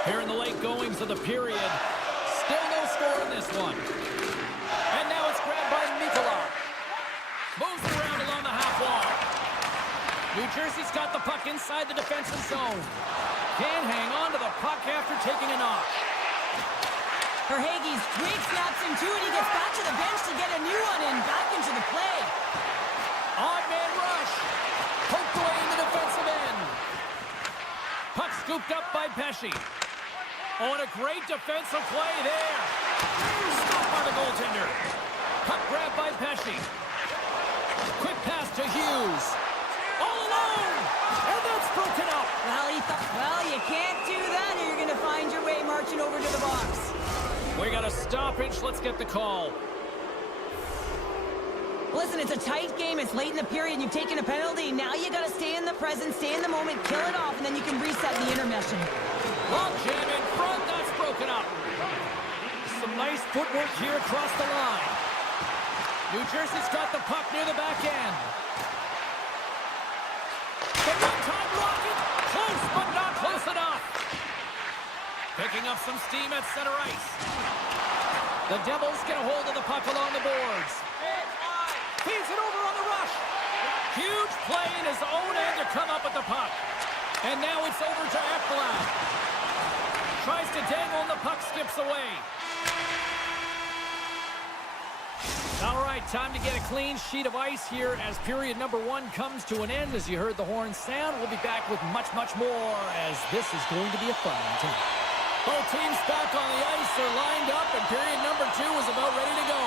Here in the late goings of the period, still no score in this one. And now it's grabbed by Mikola. Moves it around along the half wall. New Jersey's got the puck inside the defensive zone. Can't hang on to the puck after taking a knock. Verhaeghe's great snaps into it. He gets back to the bench to get a new one and back into the play. Odd man rush. Poked away in the defensive end. Puck scooped up by Pesce. Oh, and a great defensive play there. Stopped by the goaltender. Puck grabbed by Pesce. Quick pass to Hughes. All alone. And that's broken up. Well, he thought, well, you can't do that or you're going to find your way marching over to the box. We got a stoppage. Let's get the call. Listen, it's a tight game. It's late in the period. You've taken a penalty. Now you got to stay in the present, stay in the moment, kill it off, and then you can reset the intermission. Long jam in front. That's broken up. Some nice footwork here across the line. New Jersey's got the puck near the back end. The one-time rocket. Picking up some steam at center ice. The Devils get a hold of the puck along the boards. Feeds it over on the rush. Huge play in his own end to come up with the puck. And now it's over to Ekblad. Tries to dangle and the puck skips away. All right, time to get a clean sheet of ice here as period number 1 comes to an end. As you heard the horn sound, we'll be back with much, much more as this is going to be a fun one tonight. Both teams back on the ice. They're lined up, and period number 2 is about ready to go.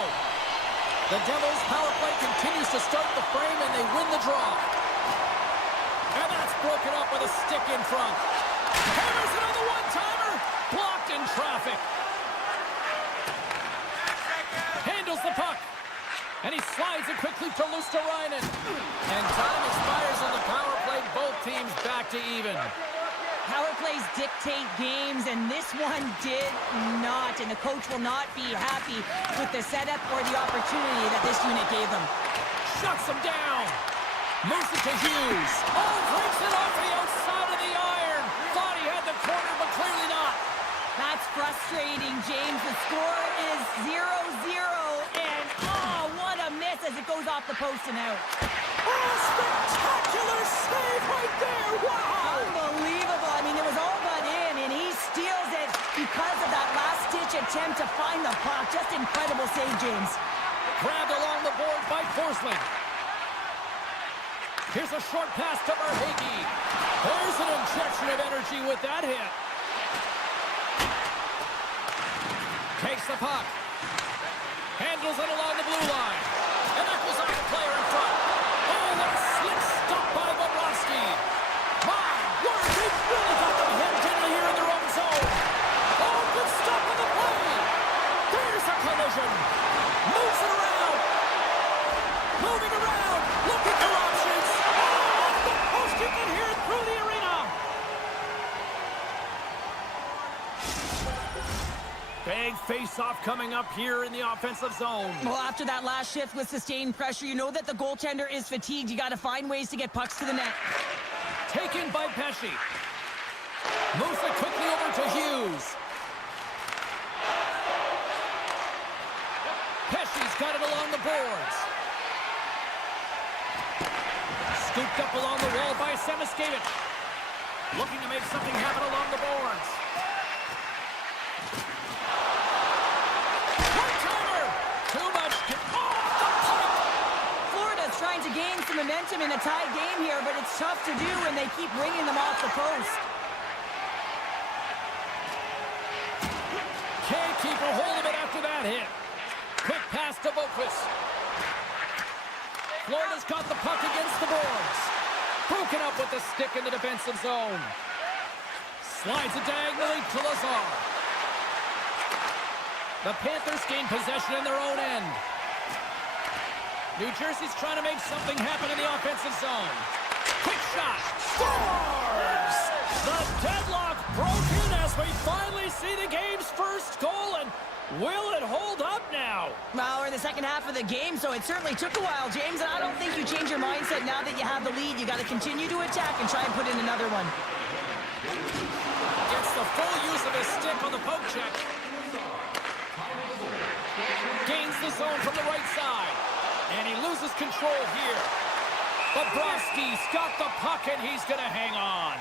The Devils' power play continues to start the frame, and they win the draw. And that's broken up with a stick in front. Hammers it on the one-timer. Blocked in traffic. Handles the puck. And he slides it quickly to Luosterainen. And time expires on the power play. Both teams back to even. Power plays dictate games, and this one did not. And the coach will not be happy with the setup or the opportunity that this unit gave them. Shuts him down. Moves it to Hughes. Oh, breaks it off the outside of the iron. Thought he had the corner, but clearly not. That's frustrating, James. The score is 0-0, and oh, what a miss as it goes off the post and out. Oh, spectacular save right there! Wow! Unbelievable. I mean, it was all but in, and he steals it because of that last-ditch attempt to find the puck. Just incredible save, James. Grabbed along the board by Forsling. Here's a short pass to Verhaeghe. There's an injection of energy with that hit. Takes the puck. Handles it along the blue line. And that goes off the player in front. Oh, what a slick stop by Bobrovsky. My word, they've really got them hemmed in here in their own zone. Oh, good stop on the play. There's a collision. Moves it around. Moving around. Looking for options. Oh, off the post. You can hear it through the arena. Big face-off coming up here in the offensive zone. Well, after that last shift with sustained pressure, you know that the goaltender is fatigued. You got to find ways to get pucks to the net. Taken by Pesce. Moves it quickly over to Hughes. Pesce's got it along the boards. Scooped up along the wall by Samoskevich. Looking to make something happen along the boards. Trying to gain some momentum in a tied game here, but it's tough to do when they keep bringing them off the post. Can't keep a hold of it after that hit. Quick pass to Boqvist. Florida's got the puck against the boards. Broken up with the stick in the defensive zone. Slides it diagonally to Lazar. The Panthers gain possession in their own end. New Jersey's trying to make something happen in the offensive zone. Quick shot. Scores! The deadlock broken as we finally see the game's first goal. And will it hold up now? Well, we're in the second half of the game, so it certainly took a while, James. And I don't think you change your mindset now that you have the lead. You got to continue to attack and try and put in another one. Gets the full use of his stick on the poke check. Gains the zone from the right side. And he loses control here. Bobrovsky's got the puck, and he's going to hang on.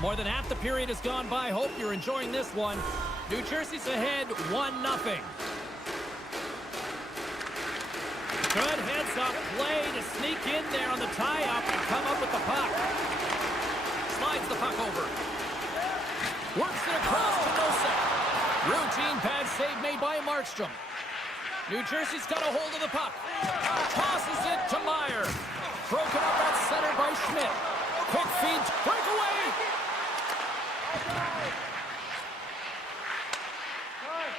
More than half the period has gone by. Hope you're enjoying this one. New Jersey's ahead 1-0. Good heads-up play to sneak in there on the tie-up and come up with the puck. Slides the puck over. Works it across to Nosek. Routine pad save made by Markstrom. New Jersey's got a hold of the puck. Tosses it to Meyer. Broken up at center by Schmidt. Quick feed. Breakaway.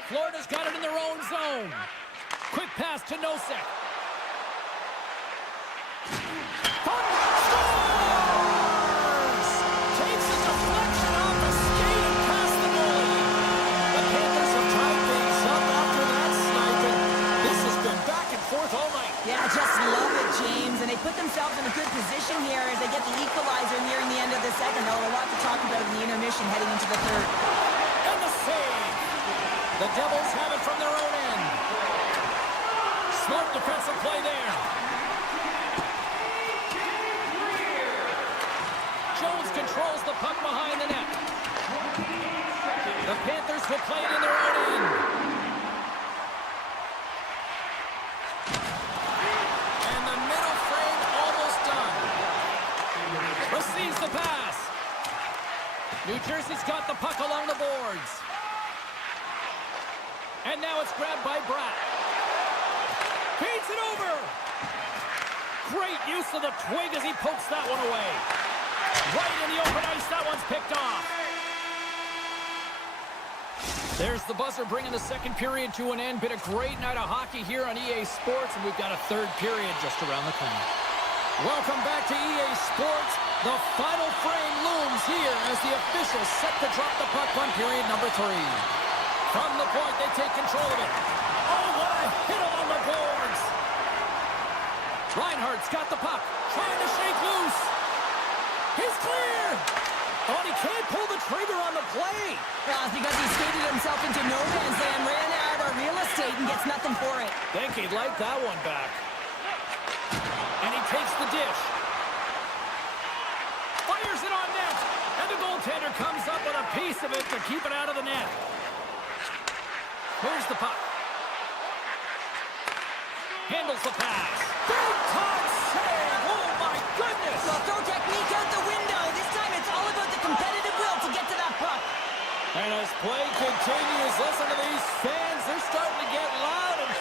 Florida's got it in their own zone. Quick pass to Nosek. Scores! Takes a deflection off the skate and past the goalie. The Panthers have tied things up after that snipe, and this has been back and forth all night. Yeah, I just love it, James. And they put themselves in a good position here as they get the equalizer nearing the end of the the second, though. A lot to talk about in the intermission heading into the third. And the save. The Devils have it from their own end. Smart defensive play there. Jones controls the puck behind the net. The Panthers will play it in their own end. And the middle frame almost done. Receives the pass. New Jersey's got the puck along the boards. And now it's grabbed by Bratt. Feeds it over. Great use of the twig as he pokes that one away. Right in the open ice, that one's picked off. There's the buzzer bringing the second period to an end. Been a great night of hockey here on EA Sports, and we've got a third period just around the corner. Welcome back to EA Sports. The final frame looms here as the officials set to drop the puck on period number 3. From the point, they take control of it. Oh, what a hit along the boards. Reinhardt's got the puck, trying to shake loose. He's clear. Oh, and he can't pull the trigger on the play. Well, it's because he skated himself into no man's land, ran out of real estate, and gets nothing for it. Think he'd like that one back. And he takes the dish. Fires it on net. And the goaltender comes up with a piece of it to keep it out of the net. Here's the puck. Handles the pass. Big time save. Oh, my goodness. Well, throw technique out the window. This time it's all about the competitive will to get to that puck. And as play continues, listen to these fans. They're starting to get loud and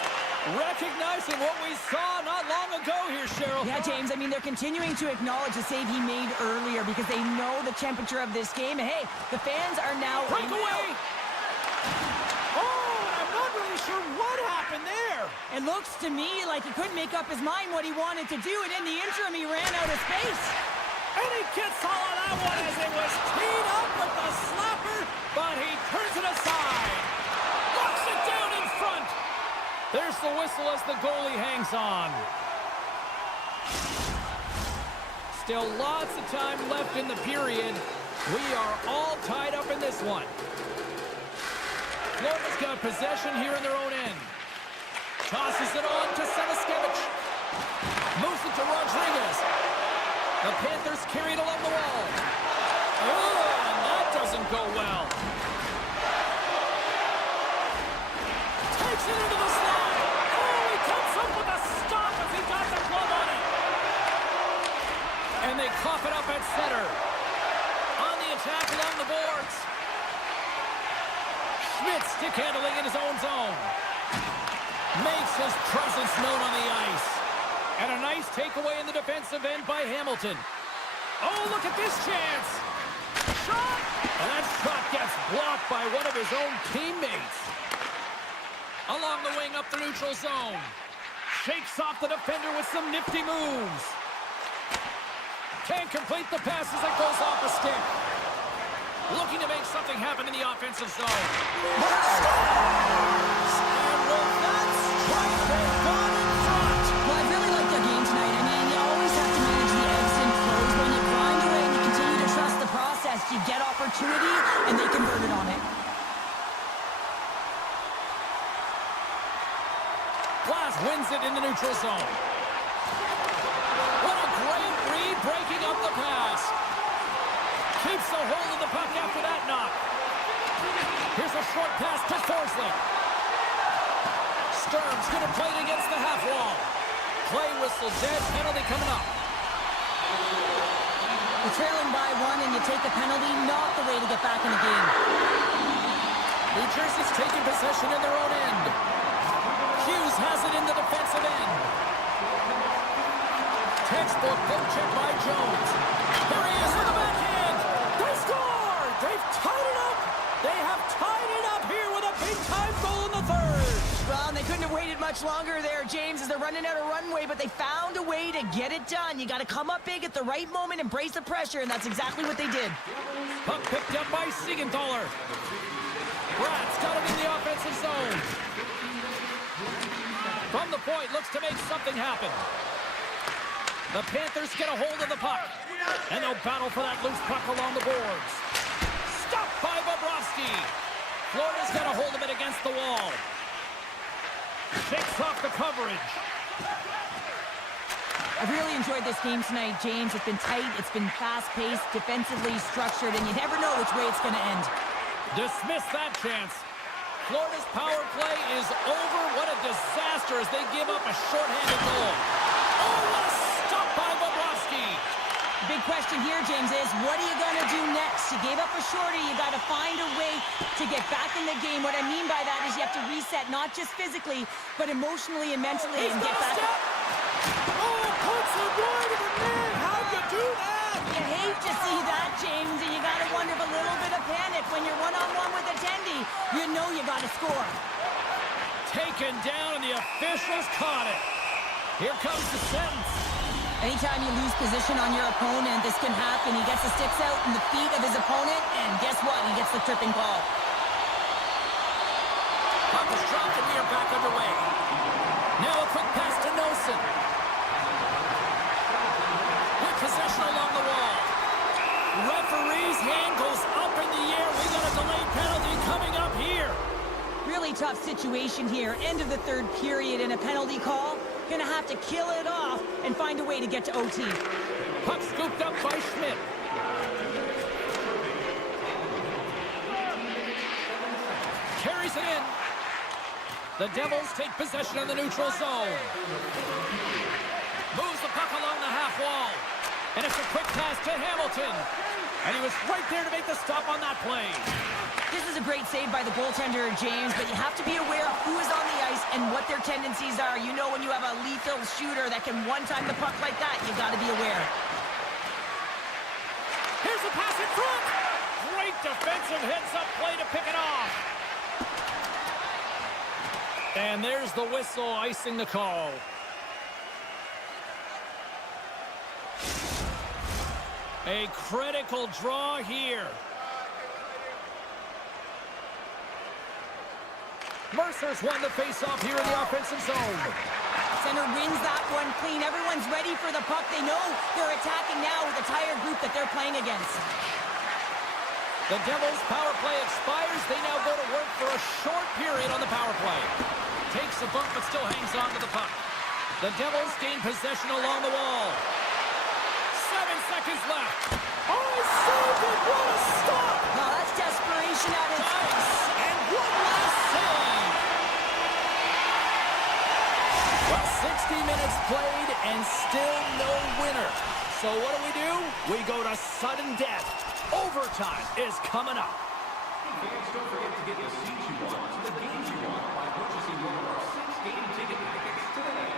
recognizing what we saw not long ago here, Cheryl. Yeah, James, I mean, they're continuing to acknowledge the save he made earlier because they know the temperature of this game. And, hey, the fans are now... Breakaway! Oh, I'm not really sure what happened there. It looks to me like he couldn't make up his mind what he wanted to do, and in the interim, he ran out of space. And he gets all of that one as it was teed up with the slapper, but he turns it aside. Locks it down in front. There's the whistle as the goalie hangs on. Still lots of time left in the period. We are all tied up in this one. Florida's got possession here in their own end. Tosses it on to Sneknest. Moves it to Rodriguez. The Panthers carry it along the wall. Oh, and that doesn't go well. Takes it into the slot. Oh, he comes up with a stop as he got the glove on it. And they cough it up at center. On the attack along the boards. Schmidt stick handling in his own zone. Makes his presence known on the ice. And a nice takeaway in the defensive end by Hamilton. Oh, look at this chance. Shot! And that shot gets blocked by one of his own teammates. Along the wing up the neutral zone. Shakes off the defender with some nifty moves. Can't complete the pass as it goes off a stick. Looking to make something happen in the offensive zone. And with that strike, they've gone in front. Well, I really like their game tonight. I mean, you always have to manage the ebbs and flows. When you grind away and you continue to trust the process, you get opportunity, and they converted on it. Glass wins it in the neutral zone. What a great read, breaking up the pass. Keeps a hold of the puck after that knock. Here's a short pass to Forsling. Sturm's going to play it against the half wall. Play whistle dead, penalty coming up. You're trailing by one and you take the penalty, not the way to get back in the game. New Jersey's taking possession in their own end. Hughes has it in the defensive end. Textbook poke check by Jones. There he is with the backhand. They score! They've tied it up. They have tied it up here with a big-time goal in the third. Well, and they couldn't have waited much longer there, James, as they're running out of runway, but they found a way to get it done. You got to come up big at the right moment and brace the pressure, and that's exactly what they did. Puck picked up by Siegenthaler. Bratt's got it in the offensive zone. From the point, looks to make something happen. The Panthers get a hold of the puck. And they'll battle for that loose puck along the boards. Stopped by Bobrovsky. Florida's got a hold of it against the wall. Shakes off the coverage. I've really enjoyed this game tonight, James. It's been tight, it's been fast-paced, defensively structured, and you never know which way it's going to end. Dismiss that chance. Florida's power play is over. What a disaster as they give up a shorthanded goal. Oh, what a stop by Bobrovsky. The big question here, James, is what are you going to do next? You gave up a shorty. You got to find a way to get back in the game. What I mean by that is you have to reset, not just physically, but emotionally and mentally, and get back. Oh, puts it wide of the net. How'd you do that? You hate to see that, James, and you got to wonder if a little bit of panic when you're one-on-one with a Tendy. You know you got to score. Taken down, and the officials caught it. Here comes the sentence. Anytime you lose position on your opponent, this can happen. He gets the sticks out in the feet of his opponent, and guess what? He gets the tripping ball. Puck is dropped, and we are back underway. Now a quick pass to Nelson. With possession along the wall. Referee's hand goes up in the air. We got a delayed penalty coming up here. Really tough situation here. End of the third period and a penalty call. Gonna have to kill it off and find a way to get to OT. Puck scooped up by Schmidt. Carries it in. The Devils take possession of the neutral zone. Moves the puck along the half wall. And it's a quick pass to Hamilton. And he was right there to make the stop on that play. This is a great save by the goaltender, James, but you have to be aware of who is on the ice and what their tendencies are. You know when you have a lethal shooter that can one-time the puck like that, you got to be aware. Here's a pass in front. Great defensive heads-up play to pick it off. And there's the whistle icing the call. A critical draw here. Mercer's won the face-off here in the offensive zone. Center wins that one clean. Everyone's ready for the puck. They know they're attacking now with the tired group that they're playing against. The Devils' power play expires. They now go to work for a short period on the power play. Takes a bump but still hangs on to the puck. The Devils gain possession along the wall. 7 seconds left. Oh, saved it. What a stop. Now that's desperation at its Nice. And one last save. Well, 60 minutes played and still no winner. So what do? We go to sudden death. Overtime is coming up. Fans, don't forget to get the seats you want to the games you want by purchasing one of our 6 game ticket packets today.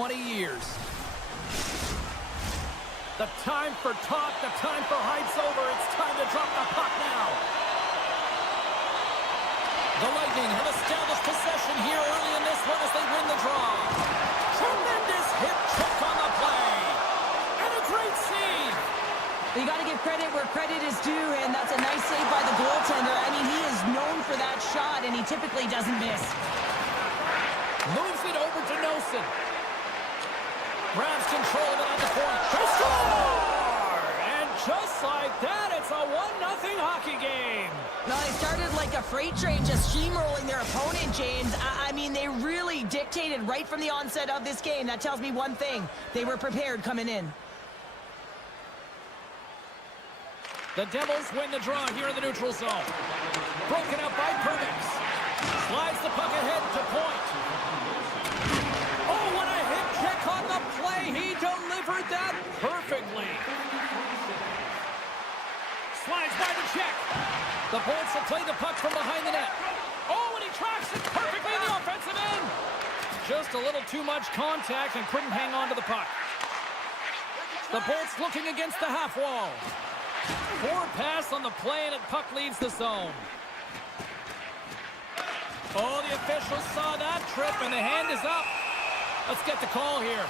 20 years. The time for talk, the time for hype's over. It's time to drop the puck now. The Lightning have established possession here early in this one as they win the draw. Tremendous hip check on the play. And a great save. You got to give credit where credit is due, and that's a nice save by the goaltender. I mean, he is known for that shot, and he typically doesn't miss. Moves it over to Nelson. Grabs control of it at the point. They score! And just like that, it's a 1-0 hockey game. No, they started like a freight train just steamrolling their opponent, James. I mean, they really dictated right from the onset of this game. That tells me one thing. They were prepared coming in. The Devils win the draw here in the neutral zone. Broken up by Pervix. Slides the puck ahead to point. Oh, what a hit check on the play. He delivered that perfectly. Slides by the check. The Bolts will play the puck from behind the net. Oh, and he tracks it perfectly in the offensive end. Just a little too much contact and couldn't hang on to the puck. The Bolts looking against the half wall. Forward pass on the play, and the puck leaves the zone. Oh, the officials saw that trip, and the hand is up. Let's get the call here.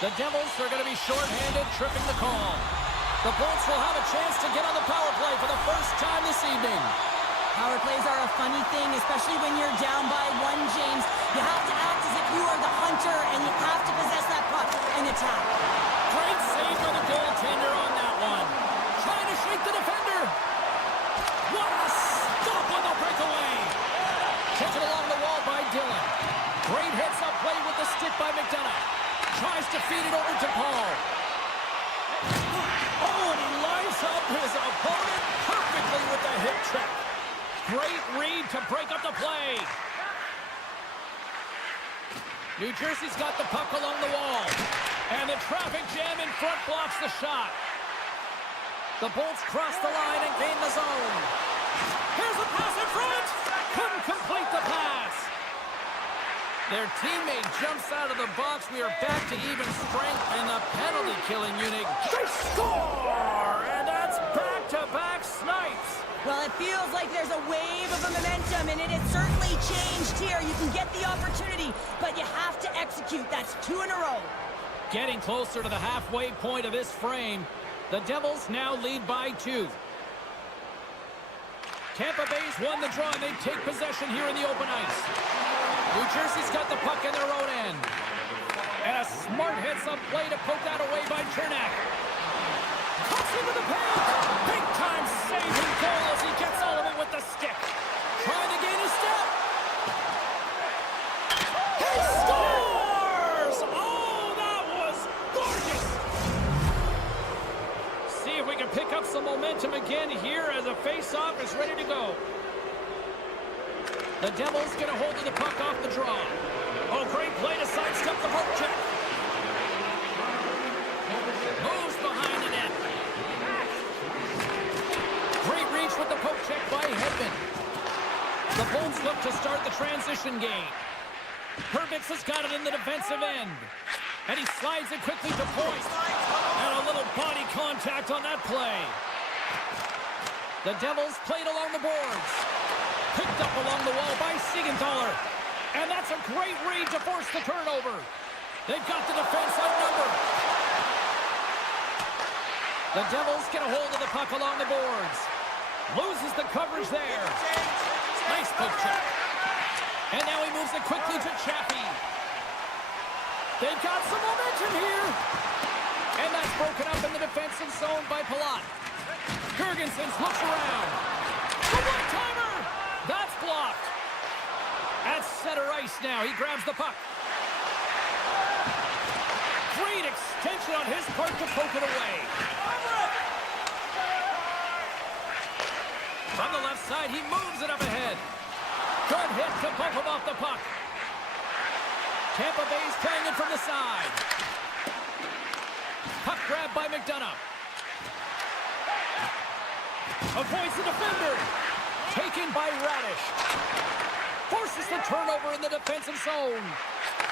The Devils are going to be shorthanded, tripping the call. The Bolts will have a chance to get on the power play for the first time this evening. Power plays are a funny thing, especially when you're down by one, James. You have to act as if you are the hunter, and you have to possess that puck and attack. Great save by the goaltender on that one. Trying to shake the defender. What a stop on the breakaway. Taken along the wall by Dillon. Great heads-up play with the stick by McDonough. Tries to feed it over to Paul. Oh, and he lines up his opponent perfectly with the hip check. Great read to break up the play. New Jersey's got the puck along the wall. And the traffic jam in front blocks the shot. The Bolts cross the line and gain the zone. Here's a pass in front. Couldn't complete the pass. Their teammate jumps out of the box. We are back to even strength, and the penalty-killing unit. They score! And that's back-to-back snipes. Well, it feels like there's a wave of momentum, and it has certainly changed here. You can get the opportunity, but you have to execute. That's 2 in a row. Getting closer to the halfway point of this frame. The Devils now lead by 2. Tampa Bay's won the draw, and they take possession here in the open ice. New Jersey's got the puck in their own end. And a smart heads-up play to poke that away by Chernak. Cuts into the paint. Big-time save and goal as he gets all of it with the stick. Trying to gain a step. He scores! Oh, that was gorgeous! See if we can pick up some momentum again here as a face-off is ready to go. The Devils get a hold of the puck off the draw. Oh, great play to sidestep the poke check. Moves behind the net. Great reach with the poke check by Hedman. The Bolts look to start the transition game. Pervix has got it in the defensive end. And he slides it quickly to point. And a little body contact on that play. The Devils played along the boards. Picked up along the wall by Siegenthaler. And that's a great read to force the turnover. They've got the defense outnumbered. The Devils get a hold of the puck along the boards. Loses the coverage there. Nice poke check. And now he moves it quickly to Chaffee. They've got some momentum here. And that's broken up in the defensive zone by Palat. Girgensons looks around. The one-timer! That's blocked. At center ice now. He grabs the puck. Great extension on his part to poke it away. From the left side, he moves it up ahead. Good hit to bump him off the puck. Tampa Bay's playing it from the side. Puck grab by McDonough. Avoids the defender. Taken by Radish. Forces the turnover in the defensive zone.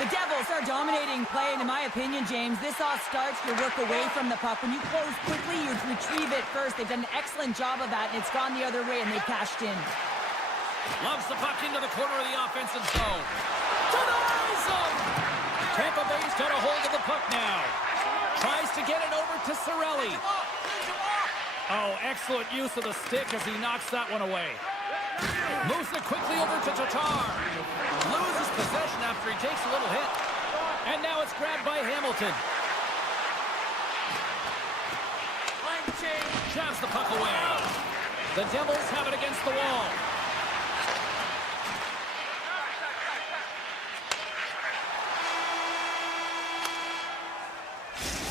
The Devils are dominating play, and in my opinion, James, this all starts your work away from the puck. When you close quickly, you retrieve it first. They've done an excellent job of that, and it's gone the other way, and they've cashed in. Loves the puck into the corner of the offensive zone. Denies him! Tampa Bay's got a hold of the puck now. Tries to get it over to Cirelli. Oh, excellent use of the stick as he knocks that one away. Moves it quickly over to Tatar. Loses possession after he takes a little hit. And now it's grabbed by Hamilton. Shoves the puck away. The Devils have it against the wall.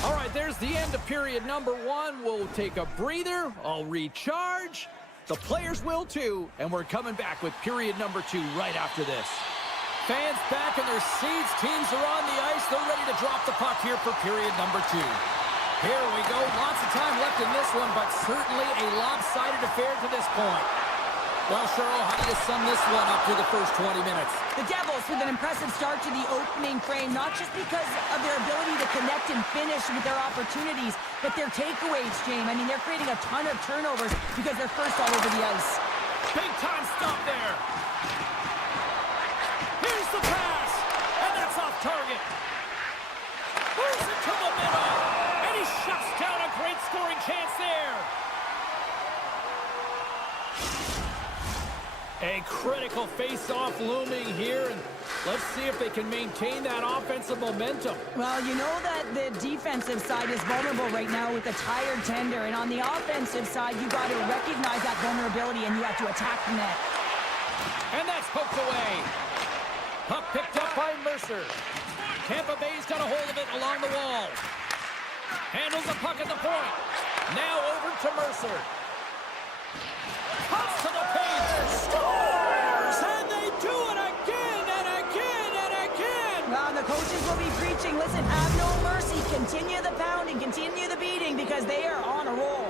All right, there's the end of period number 1. We'll take a breather. I'll recharge. The players will too, and we're coming back with period number 2 right after this. Fans back in their seats. Teams are on the ice. They're ready to drop the puck here for period number 2. Here we go. Lots of time left in this one, but certainly a lopsided affair to this point. Well, Cheryl, how do you sum this one up through the first 20 minutes? The Devils with an impressive start to the opening frame, not just because of their ability to connect and finish with their opportunities, but their takeaways, James. I mean, they're creating a ton of turnovers because they're first all over the ice. Big time stop there. Here's the pass, and that's off target. Moves it to the middle, and he shuts down a great scoring chance there. A critical face-off looming here, and let's see if they can maintain that offensive momentum. Well, you know that the defensive side is vulnerable right now with a tired tender, and on the offensive side, you got to recognize that vulnerability, and you have to attack the net. And that's poked away. Puck picked up by Mercer. Tampa Bay's got a hold of it along the wall. Handles the puck at the point. Now over to Mercer. Cuts to the paint. Scores! And they do it again and again and again. Well, the coaches will be preaching, listen, have no mercy. Continue the pounding, continue the beating, because they are on a roll.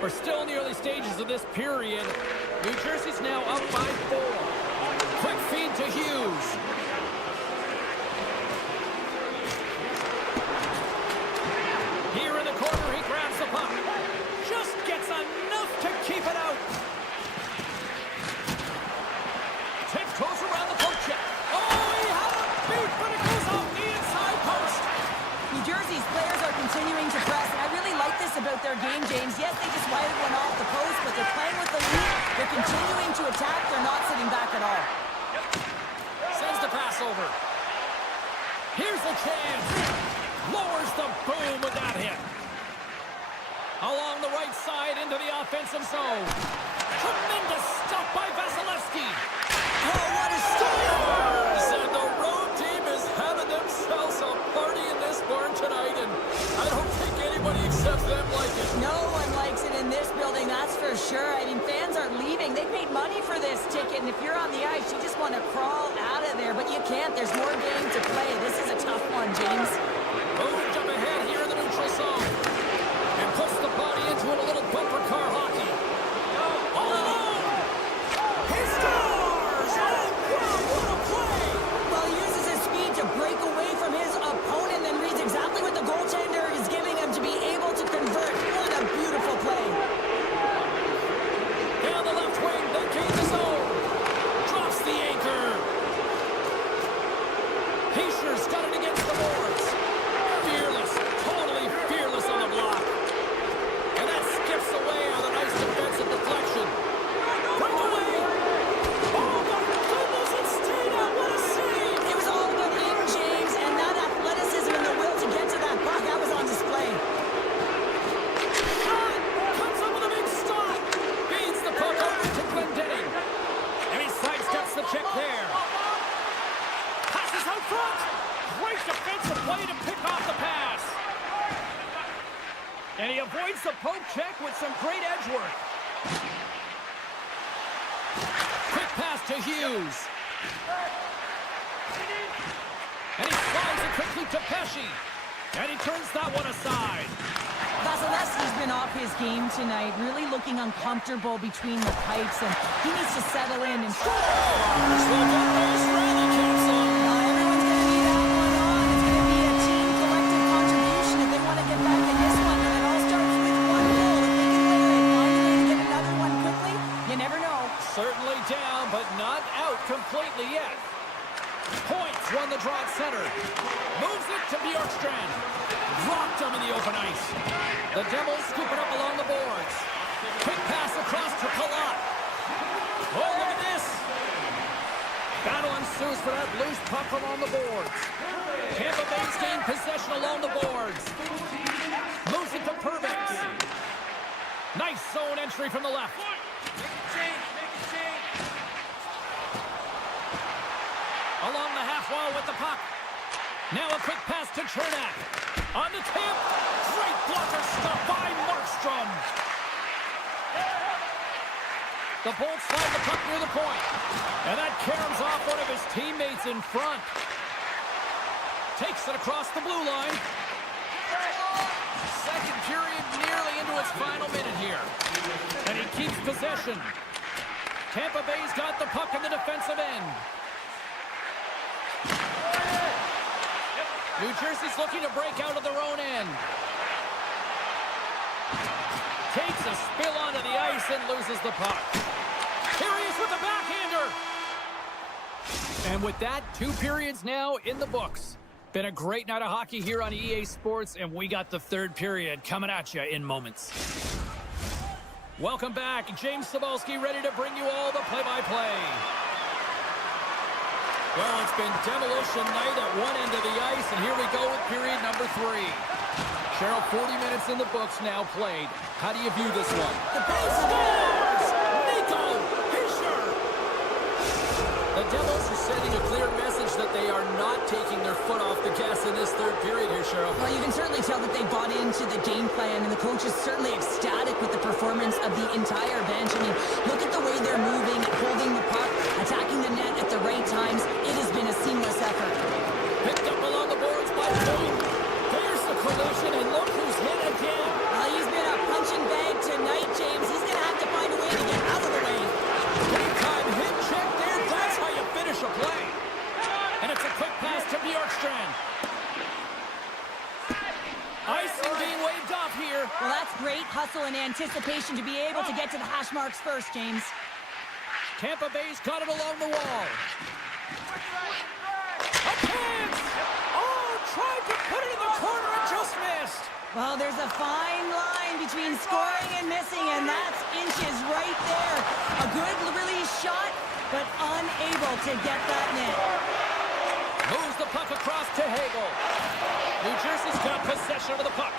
We're still in the early stages of this period. New Jersey's now up by 4. Quick feed to Hughes. Here in the corner, he grabs the puck. Just gets enough to keep it out. Tiptoes around the poke check. Oh, he had a beat, but it goes off the inside post. New Jersey's players are continuing to press, and I really like this about their game, James. Yes, they just wired one off the post, but they're playing with the lead. They're continuing to attack. They're not sitting back at all. Sends the pass over. Here's a chance. Lowers the boom with that hit. Along the right side into the offensive zone. Tremendous stop by Vasilevsky. Oh, what a start! And the road team is having themselves a party in this barn tonight, and I don't think anybody except them like it. No one likes it in this building, that's for sure. I mean, fans are leaving. They paid money for this ticket, and if you're on the ice, you just want to crawl out of there, but you can't. There's more game to play. This is a tough one, James. Moved up ahead here in the neutral zone. And puts the body into it, a little bumper car hockey. All alone! He scores! Oh, wow, what a play! Well, he uses his speed to break away from his opponent, then reads exactly what the goaltender is giving him to be able to convert. What a beautiful play. Down the left wing, they gain the zone. Drops the anchor. Heischer's got it against the boards. Fearless, totally fearless on the block. And that skips away on a nice defensive deflection. Right away. Oh, my goodness, it stayed out. What a save. It was all about him, James, and that athleticism and the will to get to that puck, that was on display. Shot. Comes up with a big stop. Feeds the puck over to Glendening. And he sidesteps the check there. Passes out front. Great defensive play to pick off the pass. And he avoids the poke check with some great edge work. Quick pass to Hughes. And he slides it quickly to Pesci. And he turns that one aside. Vasilevsky's been off his game tonight, really looking uncomfortable between the pipes, and he needs to settle in and score. Everyone's going to need that one on. It's going to be a team collective contribution if they want to get back in this one. And it all starts with one goal. If they can win it, find a way to get another one quickly, you never know. Certainly down, but not out completely yet. Points won the draw at center. Moves it to Bjorkstrand. Dropped him in the open ice. The Devils scoop it up along the boards. Quick pass across to Palat. Oh, look at this. Battle ensues for that loose puck along the boards. Tampa Bay's gained possession along the boards. Moves it to Pervex. Nice zone entry from the left. Along the half wall with the puck. Now a quick pass to Chernak. On the tip. Great blocker stop by Markstrom. The Bolts slide the puck near the point. And that caroms off one of his teammates in front. Takes it across the blue line. Second period nearly into its final minute here. And he keeps possession. Tampa Bay's got the puck in the defensive end. New Jersey's looking to break out of their own end. Takes a spill onto the ice and loses the puck. Here he is with the backhander. And with that, 2 periods now in the books. Been a great night of hockey here on EA Sports, and we got the 3rd period coming at you in moments. Welcome back. James Cybulski ready to bring you all the play-by-play. Well, it's been demolition night at one end of the ice, and here we go with period number 3. Cheryl, 40 minutes in the books now played. How do you view this one? The base scores! Nico Hischier! The Devils are sending a clear message that they are not taking their foot off the gas in this 3rd period here, Cheryl. Well, you can certainly tell that they bought into the game plan, and the coach is certainly ecstatic with the performance of the entire bench. I mean, look at the way they're moving, holding the puck, attacking the net at the right times. It has been a seamless effort. Picked up along the boards by Point. There's the collision, and look who's hit again. Well, he's been a punching bag tonight, James. He's going to have to find a way to get out of the way. Big time hit check there. That's how you finish a play. And it's a quick pass to Bjorkstrand. Icing being waved off here. Well, that's great hustle and anticipation to be able to get to the hash marks first, James. Tampa Bay's got it along the wall. A chance! Oh, tried to put it in the corner and just missed. Well, there's a fine line between scoring and missing, and that's inches right there. A good release shot, but unable to get that net. Moves the puck across to Hagel. New Jersey's got possession of the puck.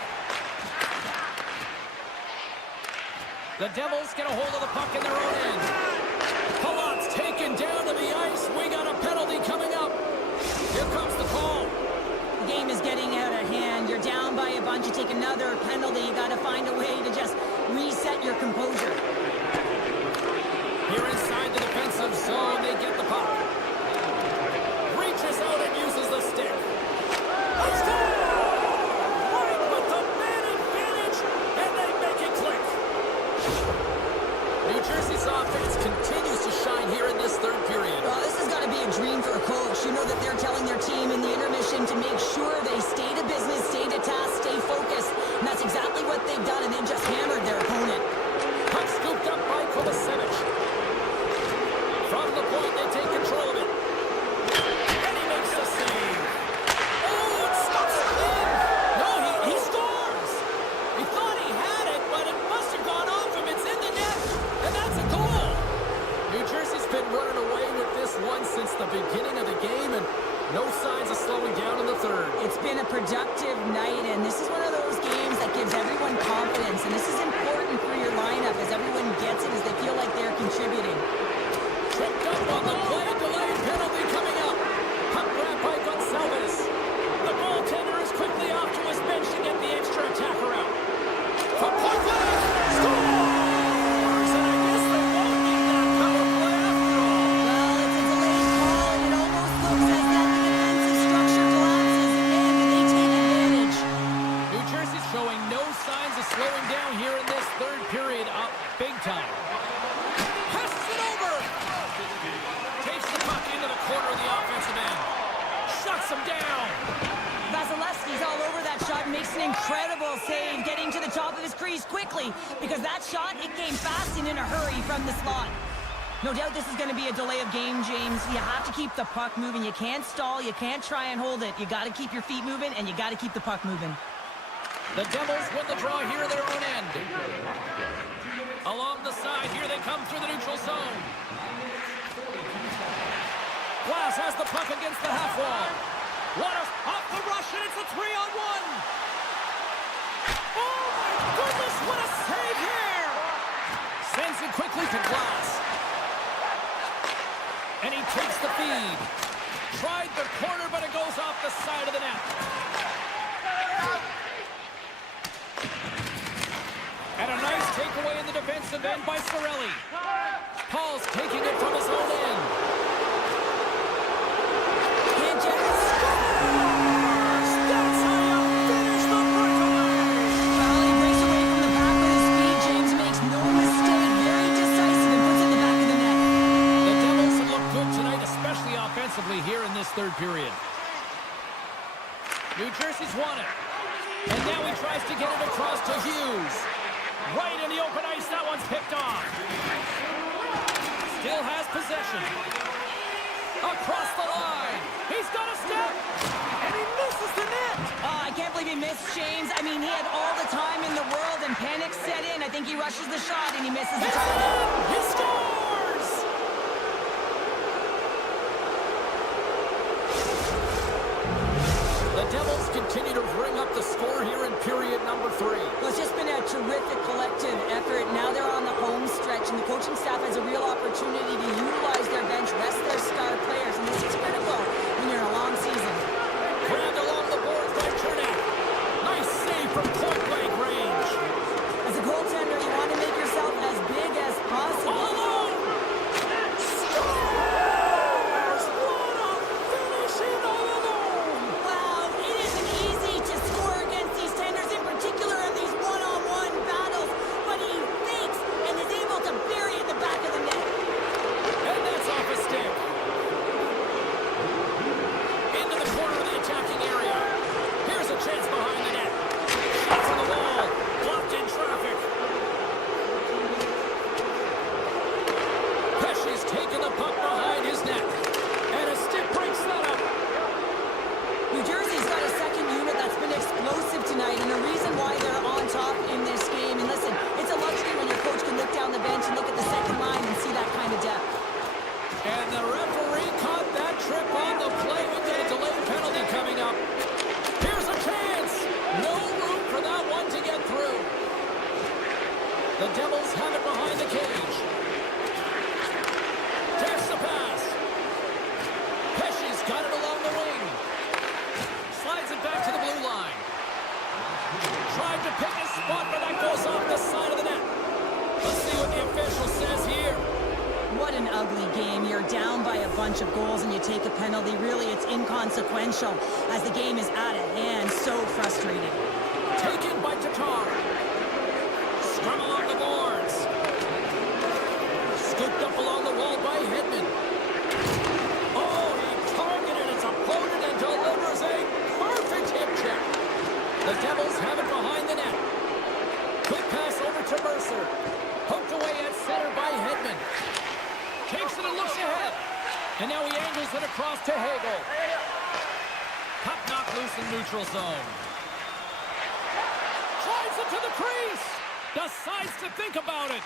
The Devils get a hold of the puck in their own end. Palat's taken down to the ice. We got a penalty coming up. Here comes the call. The game is getting out of hand. You're down by a bunch. You take another penalty. You got to find a way to just reset your composure. Here inside the defensive zone, they get the puck. Reaches out and uses the stick. Let's go! Right with the man advantage, and they make it click. New Jersey's offense continues to shine here in this 3rd period. Well, this has got to be a dream for a coach. You know that they're telling their team in the intermission to make sure they stay to business, stay to task, stay focused. And that's exactly what they've done, and they've just hammered their opponent. Puck scooped up by Kovacevic. From the point, they take control of it. And he makes the save. Oh, it stops him in. No, he scores. He thought he had it, but it must have gone off him. It's in the net, and that's a goal. New Jersey's been running away with this one since the beginning of the game, and no signs of slowing down in the 3rd. It's been a productive night, and this is one of those games that gives everyone confidence, and this is important for your lineup as everyone gets it, as they feel like they're contributing. Tripped up on the play, delayed Devils are slowing down here in this third period up big time. Passes it over. Takes the puck into the corner of the offensive end. Shuts him down. Vasilevsky's all over that shot, makes an incredible save, getting to the top of his crease quickly, because that shot, it came fast and in a hurry from the slot. No doubt this is going to be a delay of game, James. You have to keep the puck moving. You can't stall. You can't try and hold it. You got to keep your feet moving, and you got to keep the puck moving. The Devils win the draw here at their own end. Along the side, here they come through the neutral zone. Glass has the puck against the half wall. Waters off the rush, and it's a 3-on-1. Oh, my goodness, what a save here! Sends it quickly to Glass. And he takes the feed. Tried the corner, but it goes off the side of the net. And a nice takeaway in the defensive end by Cirelli. Paul's taking it from his own end. That's how you finish the breakaway! Well, he breaks away from the back with his speed. James makes no mistake. Very decisive and puts it in the back of the net. The Devils have looked good tonight, especially offensively here in this third period. New Jersey's won it. And now he tries to get it across to Hughes. Right in the open ice, that one's picked off. Still has possession. Across the line. He's got a step. And he misses the net. I can't believe he missed, James. I mean, he had all the time in the world, and panic set in. I think he rushes the shot, and he misses the It's target. in! He scores! The Devils continue to bring up the score here in period number 3. Well, it's just been a terrific collective effort. Now they're on the home stretch, and the coaching staff has a real opportunity to utilize their bench, rest their star players, and this is critical when you're in a long season. Grabbed along the boards by Chernak. Nice save from point-blank range. As a goaltender, you want to make yourself as big as possible. All alone! Scores! What a finish in all alone! Wow, it isn't easy to score against these tenders, in particular in these one-on-one battles, but he thinks and is able to bury it in the back of the net. And that's off a stick. Into the corner of the attacking area. Here's a chance behind the net. Shots on the wall. Blocked in traffic. Pesci's taking the puck behind his net. And a stick breaks that up. New Jersey's got a second unit that's been explosive tonight, and the reason why they're on top in this game, and listen, it's a luxury when your coach can look down the bench and look at the second line and see that kind of depth. And the referee caught that trip on the play. We get a delayed penalty coming up. Here's a chance. No room for that one to get through. The Devils have it behind the cage. Takes the pass. Pesci's got it along the wing. Slides it back to the blue line. Tried to pick his spot, but that goes off the side of the net. Let's see what the official says here. What an ugly game. You're down by a bunch of goals and you take a penalty. Really, it's inconsequential as the game is out of hand. So frustrating. Taken by Tatar. Scrum along the boards. Scooped up along the wall by Hedman. Oh, he targeted his opponent and delivers a perfect hip check. The Devils have it behind the net. Quick pass over to Mercer. Hooked away at center by Hedman. Takes it and looks ahead. And now he angles it across to Hagel. Puck knocked loose in neutral zone. Drives it to the crease. Decides to think about it.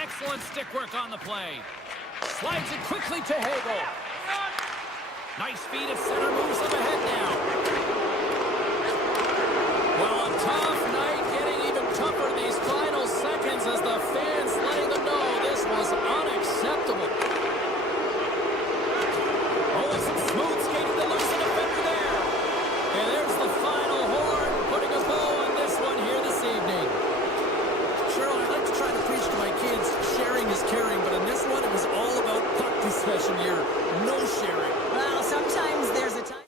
Excellent stick work on the play. Slides it quickly to Hagel. Nice feed at center, moves him ahead now. Well, a tough night, getting even tougher these final seconds as the fans letting them know this was unacceptable. Oh, and some smooth skating to loosen a defender there. And there's the final horn, putting a bow on this one here this evening. Cheryl, I like to try to preach to my kids, sharing is caring, but in this one, it was all about puck possession here. No sharing. Well, sometimes there's a time.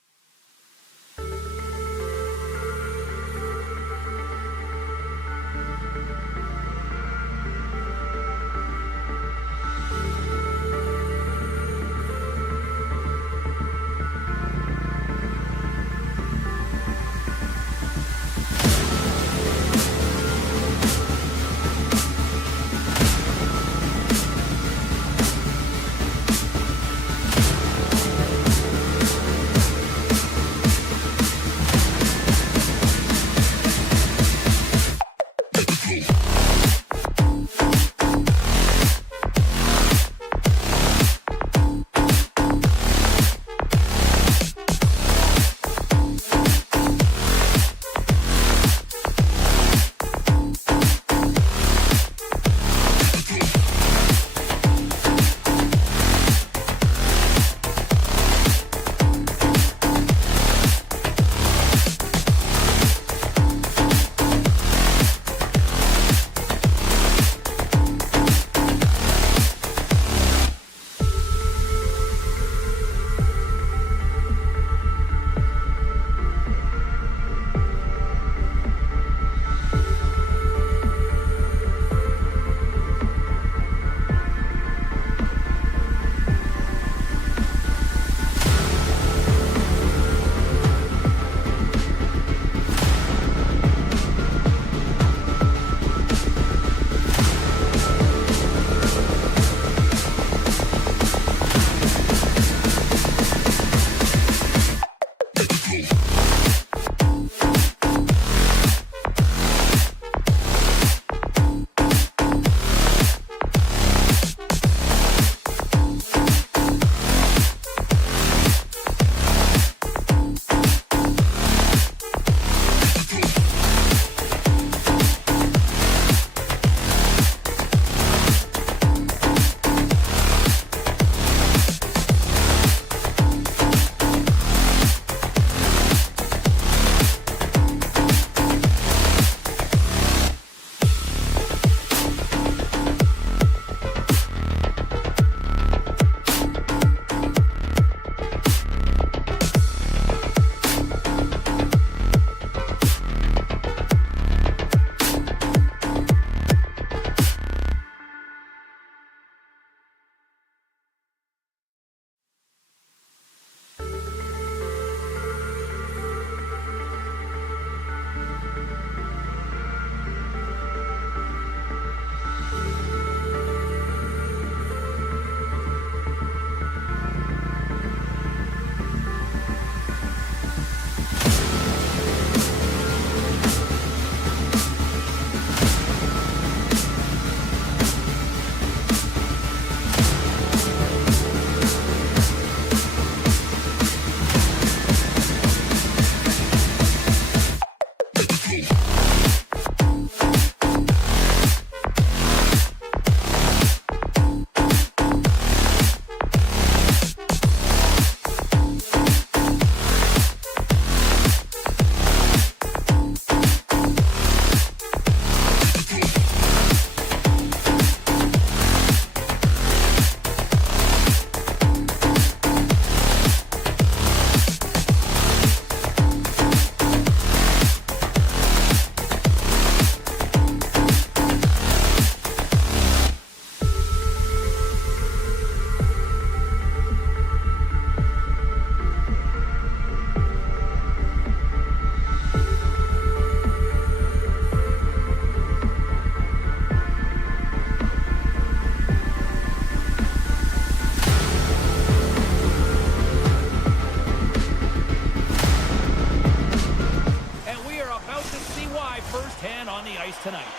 can on the ice tonight.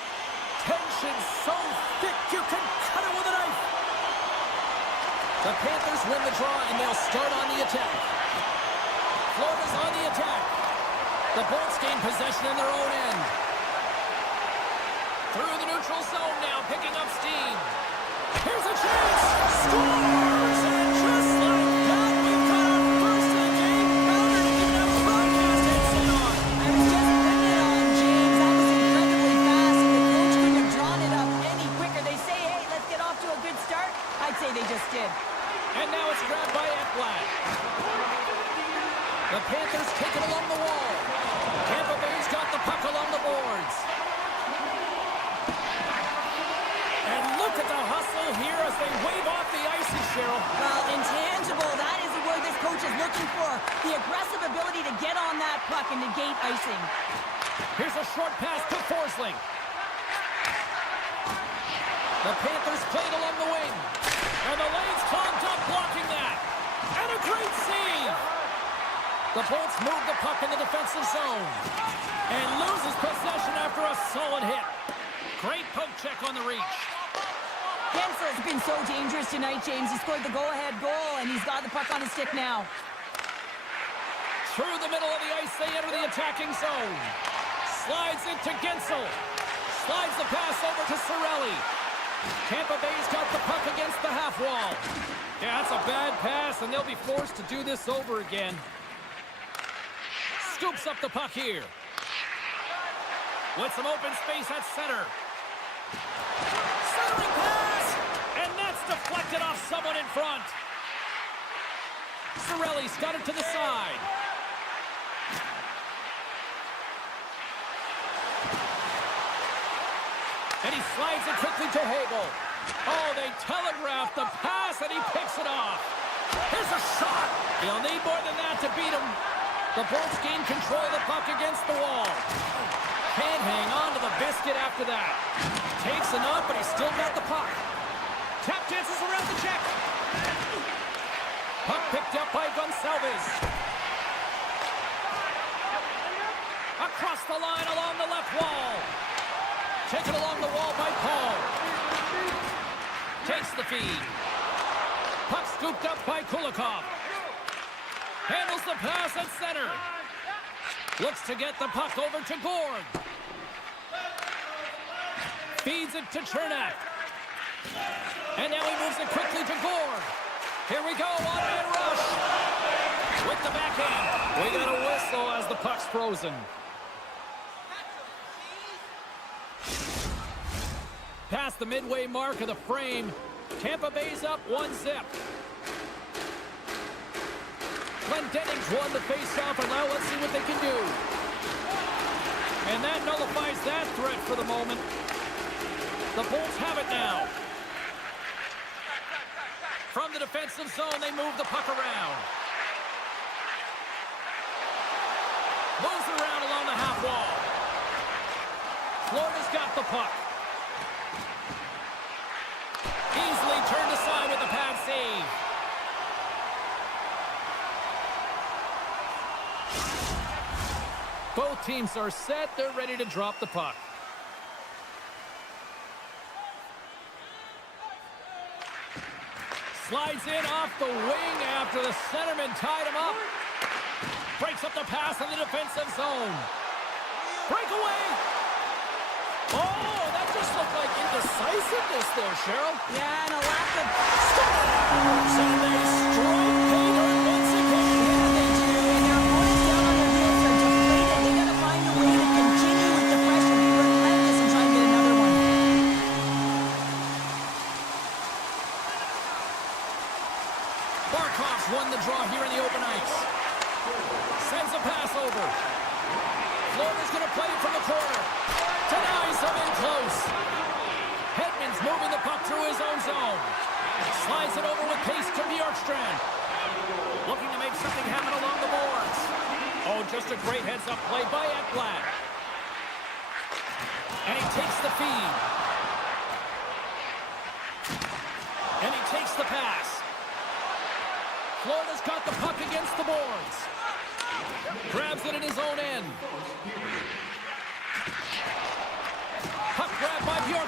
Tension so thick you can cut it with a knife. The Panthers win the draw, and they'll start on the attack. Florida's on the attack. The Bolts gain possession in their own end. Through the neutral zone now, picking up steam. Here's a chance! Scores! And just like that, we've got our first of the game. Pounder didn't even have a broadcast headset on. I was just putting it on, James. That was incredibly fast, and the coach couldn't have drawn it up any quicker. They say, hey, let's get off to a good start. I'd say they just did. And now it's grabbed by Ekblad. The Panthers take it along the wall. Tampa Bay's got the puck along the boards. And look at the hustle here as they wave off the ices, Cheryl. Well, intangible, that is the word this coach is looking for. The aggressive ability to get on that puck and negate icing. Here's a short pass to Forsling. The Panthers played along the wing. And the lane's clogged up, blocking that. And a great save. The Bolts move the puck in the defensive zone. And loses possession after a solid hit. Great poke check on the reach. Gensel's been so dangerous tonight, James. He scored the go-ahead goal, and he's got the puck on his stick now. Through the middle of the ice, they enter the attacking zone. Slides it to Gensel. Slides the pass over to Cirelli. Tampa Bay's got the puck against the half wall. Yeah, that's a bad pass, and they'll be forced to do this over again. Scoops up the puck here. With some open space at center. Centering pass! And that's deflected off someone in front. Cirelli's got it to the side. And he slides it quickly to Hagel. Oh, they telegraphed the pass, and he picks it off. Here's a shot. He'll need more than that to beat him. The Bolts gain control of the puck against the wall. Can't hang on to the biscuit after that. Takes a knock, but he's still got the puck. Tap dances around the check. Puck picked up by Gonçalves. Across the line along the left wall. Taken along the wall by Paul. Takes the feed. Puck scooped up by Kulikov. Handles the pass at center. Looks to get the puck over to Gord. Feeds it to Chernak. And now he moves it quickly to Gord. Here we go, one-man rush. With the backhand. We got a whistle as the puck's frozen. Past the midway mark of the frame. Tampa Bay's up 1-0. Glendening's won the face-off, and now let's see what they can do. And that nullifies that threat for the moment. The Bolts have it now. From the defensive zone, they move the puck around. Moves around along the half wall. Florida's got the puck. Easily turned aside with the pad save. Both teams are set. They're ready to drop the puck. Slides in off the wing after the centerman tied him up. Breaks up the pass in the defensive zone. Breakaway. Oh, that just looked like indecisiveness there, Cheryl. Yeah, and a lack of... And they strike Hager once again. Yeah, they do. And their opponents down on their heels are deflated. They got to find a way to continue with the pressure, be relentless, and try and get another one. Barkov's won the draw here in the open ice. Sends a pass over. Florida's going to play it from the corner. Denies him in close. Hedman's moving the puck through his own zone. Slides it over with pace to Bjorkstrand. Looking to make something happen along the boards. Oh, just a great heads-up play by Ekblad. And he takes the feed. And he takes the pass. Florida's got the puck against the boards. Grabs it in his own end.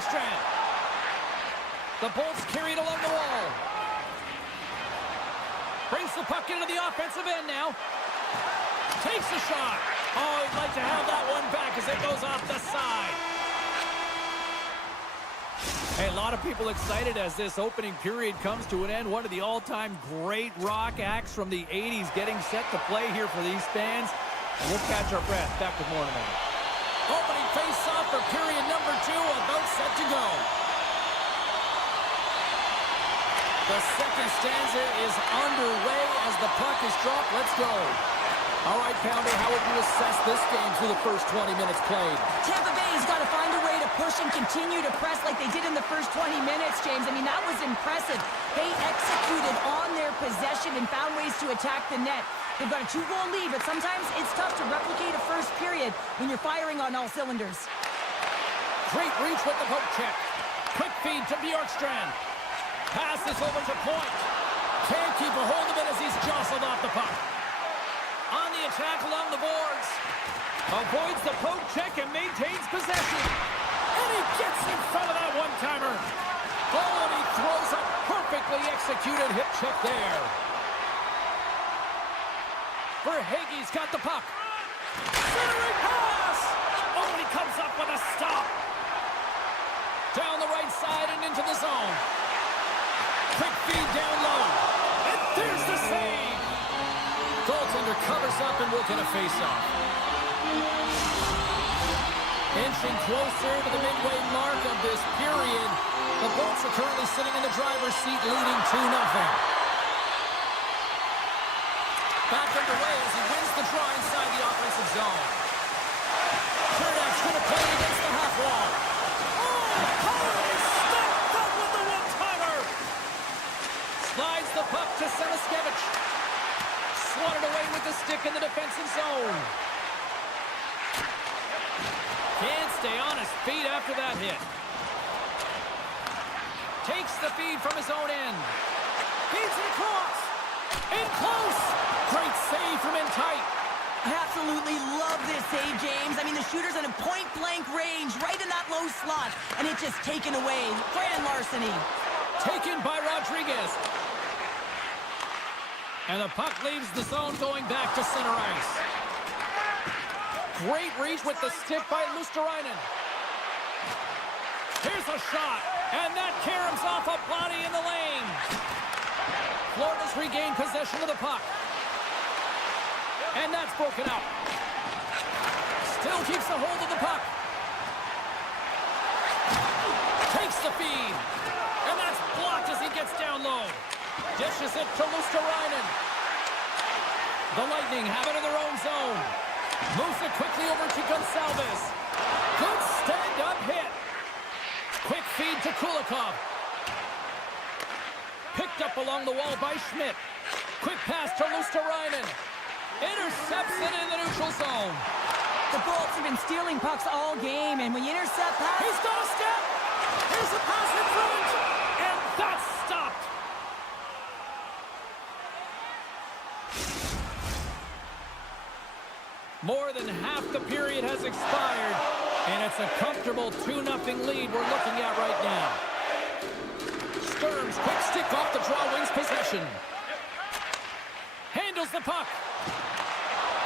Bjorkstrand. The Bolts carry it along the wall. Brings the puck into the offensive end now. Takes a shot. Oh, he'd like to have that one back as it goes off the side. Hey, a lot of people excited as this opening period comes to an end. One of the all-time great rock acts from the 80s getting set to play here for these fans. And we'll catch our breath. Back with more in a moment. Opening face-off for period number 2, about set to go. The second stanza is underway as the puck is dropped. Let's go. All right, Pounder, how would you assess this game through the first 20 minutes played? Tampa Bay's got to find a way to push and continue to press like they did in the first 20 minutes, James. I mean, that was impressive. They executed on their possession and found ways to attack the net. They've got a 2-goal lead, but sometimes it's tough to replicate a first period when you're firing on all cylinders. Great reach with the poke check. Quick feed to Bjorkstrand. Passes over to point. Can't keep a hold of it as he's jostled off the puck. On the attack along the boards. Avoids the poke check and maintains possession. And he gets in front of that one-timer. Oh, and he throws a perfectly executed hip check there. Verhaeghe's got the puck. Centering pass! Oh, and he comes up with a stop. Down the right side and into the zone. Quick feed down low. And there's the save. Goaltender covers up and will get a face-off. Inching closer to the midway mark of this period. The Bolts are currently sitting in the driver's seat, leading 2-0. Back underway as he wins the draw inside the offensive zone. Chernak's going to play against the half wall. Slides the puck to Sneknest. Swatted away with the stick in the defensive zone. Can't stay on his feet after that hit. Takes the feed from his own end. Feeds it across. In close. Great save from in tight. I absolutely love this save, James. I mean, the shooter's in a point-blank range right in that low slot, and it's just taken away. Grand larceny. Taken by Rodriguez. And the puck leaves the zone going back to center ice. Great reach with the stick by Luosterainen. Here's a shot. And that caroms off a body in the lane. Florida's regained possession of the puck. And that's broken up. Still keeps a hold of the puck. Takes the feed. And that's blocked as he gets down low. Dishes it to Luosterainen. The Lightning have it in their own zone. Moves it quickly over to Gonsalves. Good stand-up hit. Quick feed to Kulikov. Picked up along the wall by Schmidt. Quick pass to Luosterainen. Intercepts it in the neutral zone. The Bolts have been stealing pucks all game, and when you intercept that... He's got a step. Here's a pass in front. And that's stopped. More than half the period has expired, and it's a comfortable 2-0 lead we're looking at right now. Sturm's quick stick off the draw, wins possession. Handles the puck.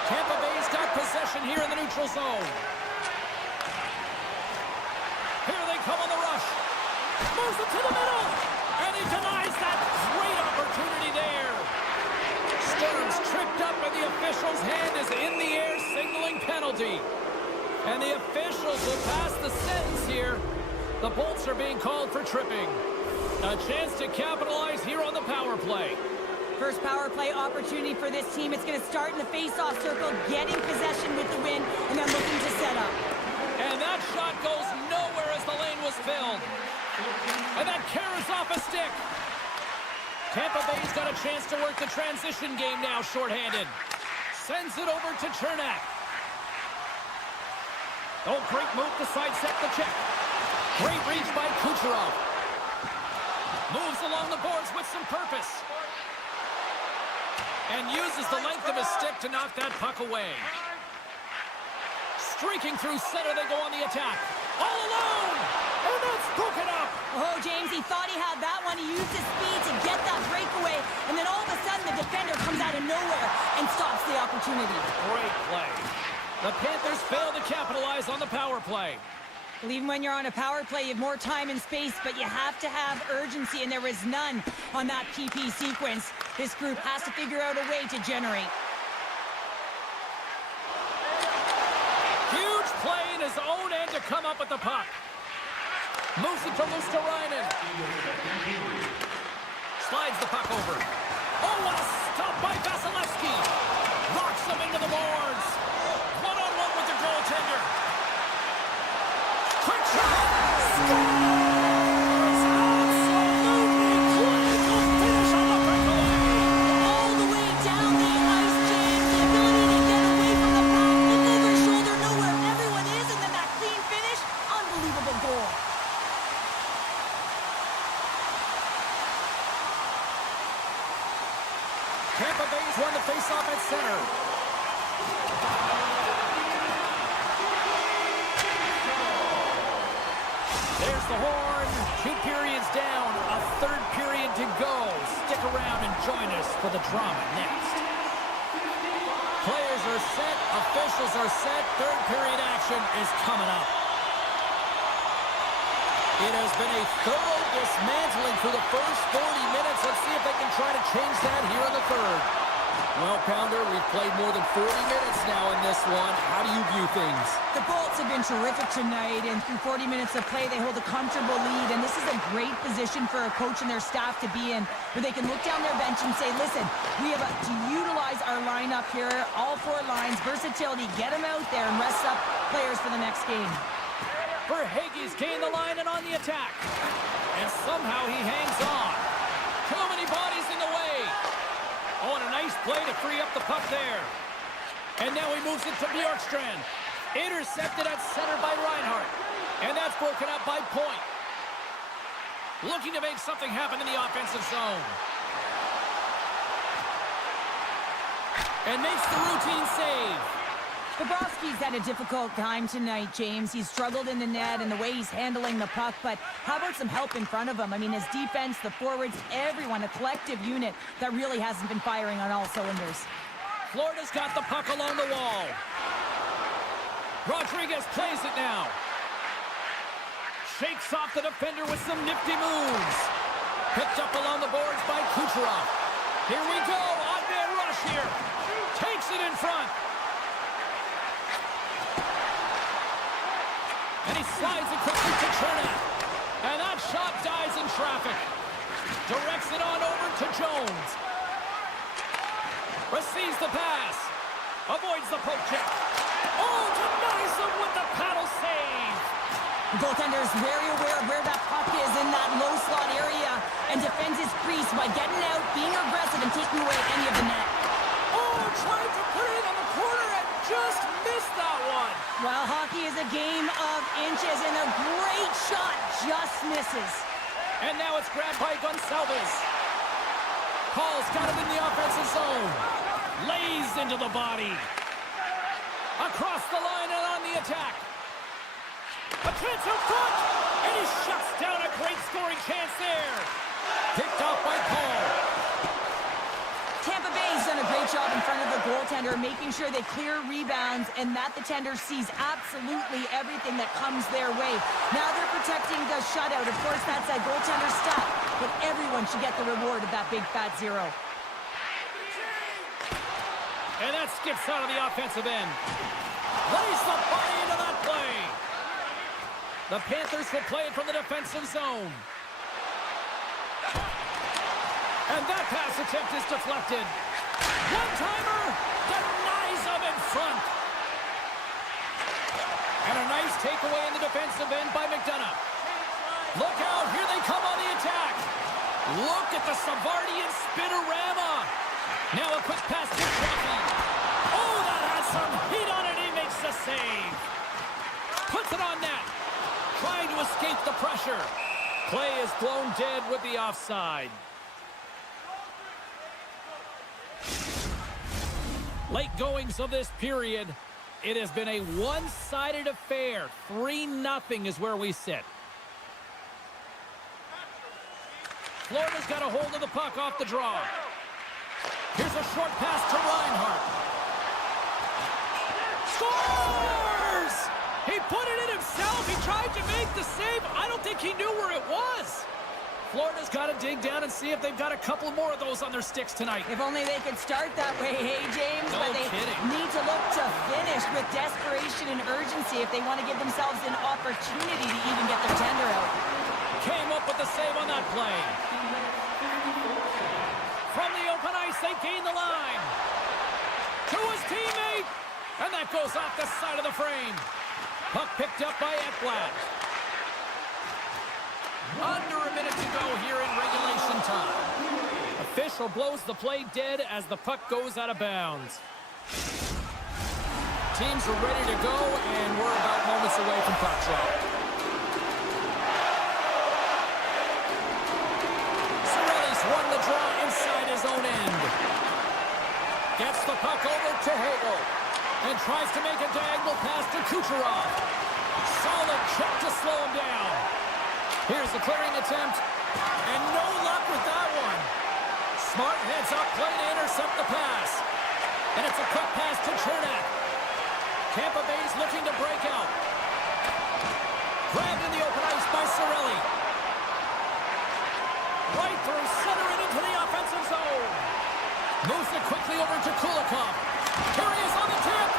Tampa Bay's got possession here in the neutral zone. Here they come on the rush. Moves it to the middle, and he denies that great opportunity there. Sturm's tripped up, and the official's hand is in the air, signaling penalty. And the officials will pass the sentence here. The Bolts are being called for tripping. A chance to capitalize here on the power play. First power play opportunity for this team. It's going to start in the face-off circle, getting possession with the win, and then looking to set up. And that shot goes nowhere as the lane was filled. And that carries off a stick. Tampa Bay's got a chance to work the transition game now, shorthanded. Sends it over to Cernak. Oh, great move to sidestep the check. Great reach by Kucherov. Moves along the boards with some purpose. And uses the length of his stick to knock that puck away. Streaking through center, they go on the attack. All alone! And that's broken up. Oh, James, he thought he had that one. He used his speed to get that breakaway, and then all of a sudden the defender comes out of nowhere and stops the opportunity. Great play. The Panthers fail to capitalize on the power play. Well, even when you're on a power play, you have more time and space, but you have to have urgency, and there was none on that PP sequence. This group has to figure out a way to generate. Huge play in his own end to come up with the puck. Moves it to Luosterainen. Slides the puck over. Oh, what a stop by Vasilevsky. Rocks him into the boards. One-on-one with the goaltender. Quick shot. Scores! Absolutely critical finish on the breakaway. All the way down the ice, James. The ability to get away from the puck, look over his shoulder, know where everyone is, and then that clean finish. Unbelievable goal. Tampa Bay's won the face-off at center. There's the horn. 2 periods down. A third period to go. Stick around and join us for the drama next. Players are set. Officials are set. Third period action is coming up. It has been a thorough dismantling through the first 40 minutes. Let's see if they can try to change that here in the third. Well, Pounder, we've played more than 40 minutes now in this one. How do you view things? The Bolts have been terrific tonight, and through 40 minutes of play, they hold a comfortable lead, and this is a great position for a coach and their staff to be in, where they can look down their bench and say, listen, we have to utilize our lineup here, all 4 lines, versatility, get them out there and rest up players for the next game. Verhaeghe's gained the line and on the attack. And somehow he hangs on. Too many bodies in the way. Oh, and a nice play to free up the puck there. And now he moves it to Bjorkstrand. Intercepted at center by Reinhart. And that's broken up by Point. Looking to make something happen in the offensive zone. And makes the routine save. Bobrovsky's had a difficult time tonight, James. He's struggled in the net and the way he's handling the puck, but how about some help in front of him? I mean, his defense, the forwards, everyone, a collective unit that really hasn't been firing on all cylinders. Florida's got the puck along the wall. Rodriguez plays it now. Shakes off the defender with some nifty moves. Picked up along the boards by Kucherov. Here we go, on-man rush here. Takes it in front. And he slides it quickly to Chernak. And that shot dies in traffic. Directs it on over to Jones. Receives the pass. Avoids the poke check. Oh, denies him with the paddle save. The goaltender is very aware of where that puck is in that low slot area and defends his crease by getting out, being aggressive, and taking away any of the net. Oh, trying to put it on the corner and just missed that one. Well, hockey is a game of inches, and a great shot just misses. And now it's grabbed by Gonçalves. Paul's got him in the offensive zone. Lays into the body. Across the line and on the attack. A chance in front, and he shuts down a great scoring chance there. Picked off by Paul. Tampa Bay's done a great job in front of the goaltender, making sure they clear rebounds and that the tender sees absolutely everything that comes their way. Now they're protecting the shutout. Of course, that's a goaltender stat, but everyone should get the reward of that big fat 0. And that skips out of the offensive end. Lays the body into that play. The Panthers will play it from the defensive zone. And that pass attempt is deflected. One-timer denies him in front. And a nice takeaway in the defensive end by McDonough. Look out, here they come on the attack. Look at the Savardian spinorama. Now a quick pass to Trophy. Oh, that has some heat on it. He makes the save. Puts it on net. Trying to escape the pressure. Play is blown dead with the offside. Late goings of this period. It has been a one-sided affair. 3-0 is where we sit. Florida's got a hold of the puck off the draw. Here's a short pass to Reinhart. Scores! He put it in himself. He tried to make the save. I don't think he knew where it was. Florida's got to dig down and see if they've got a couple more of those on their sticks tonight. If only they could start that way, hey, James. No but they kidding. need to look to finish with desperation and urgency if they want to give themselves an opportunity to even get their tender out. Came up with the save on that play. From the open ice, they gain the line. To his teammate. And that goes off the side of the frame. Puck picked up by Ekblad. Under a minute to go here in regulation time. Official blows the play dead as the puck goes out of bounds. Teams are ready to go, and we're about moments away from puck drop. Cirelli's won the draw inside his own end. Gets the puck over to Hagel. And tries to make a diagonal pass to Kucherov. Solid check to slow him down. Here's the clearing attempt. And no luck with that one. Smart heads up play to intercept the pass. And it's a quick pass to Chernak. Tampa Bay's looking to break out. Grabbed in the open ice by Cirelli. Right through center and into the offensive zone. Moves it quickly over to Kulikov. Here he is on the tip.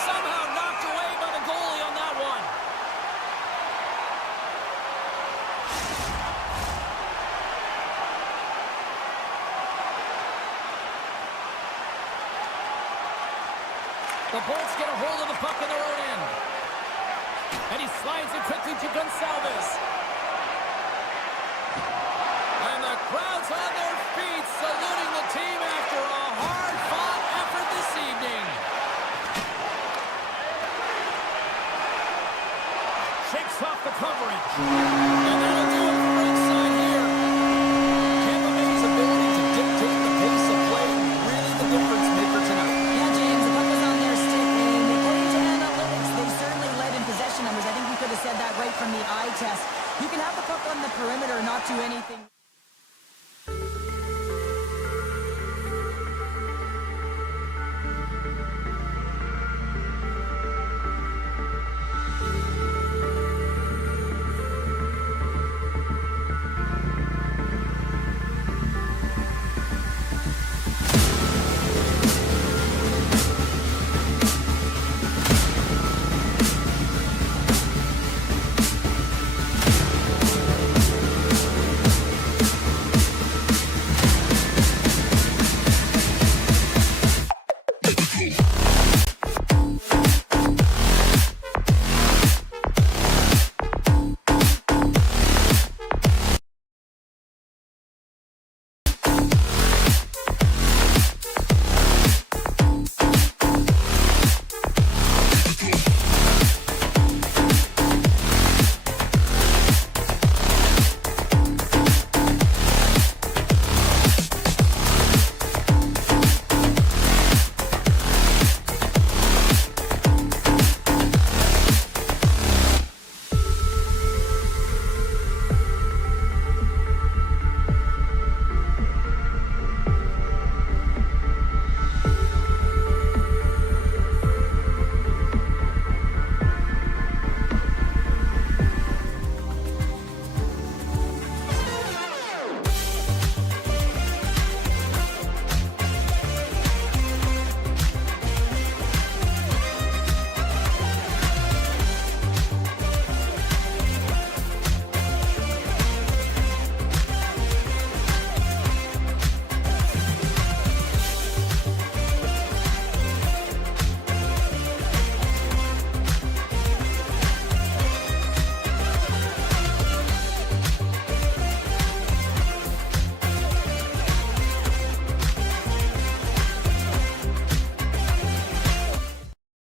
Somehow knocked away by the goalie on that one. The Bolts get a hold of the puck in their own end. And he slides it quickly to Gonçalves. And the crowd's on their feet, saluting the team after a hard-fought effort this evening. Shakes off the coverage. And that'll do it for inside here. Tampa Bay's ability to dictate the pace of play, really the difference maker tonight. Yeah, James, the puck was on their stick, and according to analytics, they certainly led in possession numbers. I think we could have said that right from the eye test. You can have the puck on the perimeter and not do anything.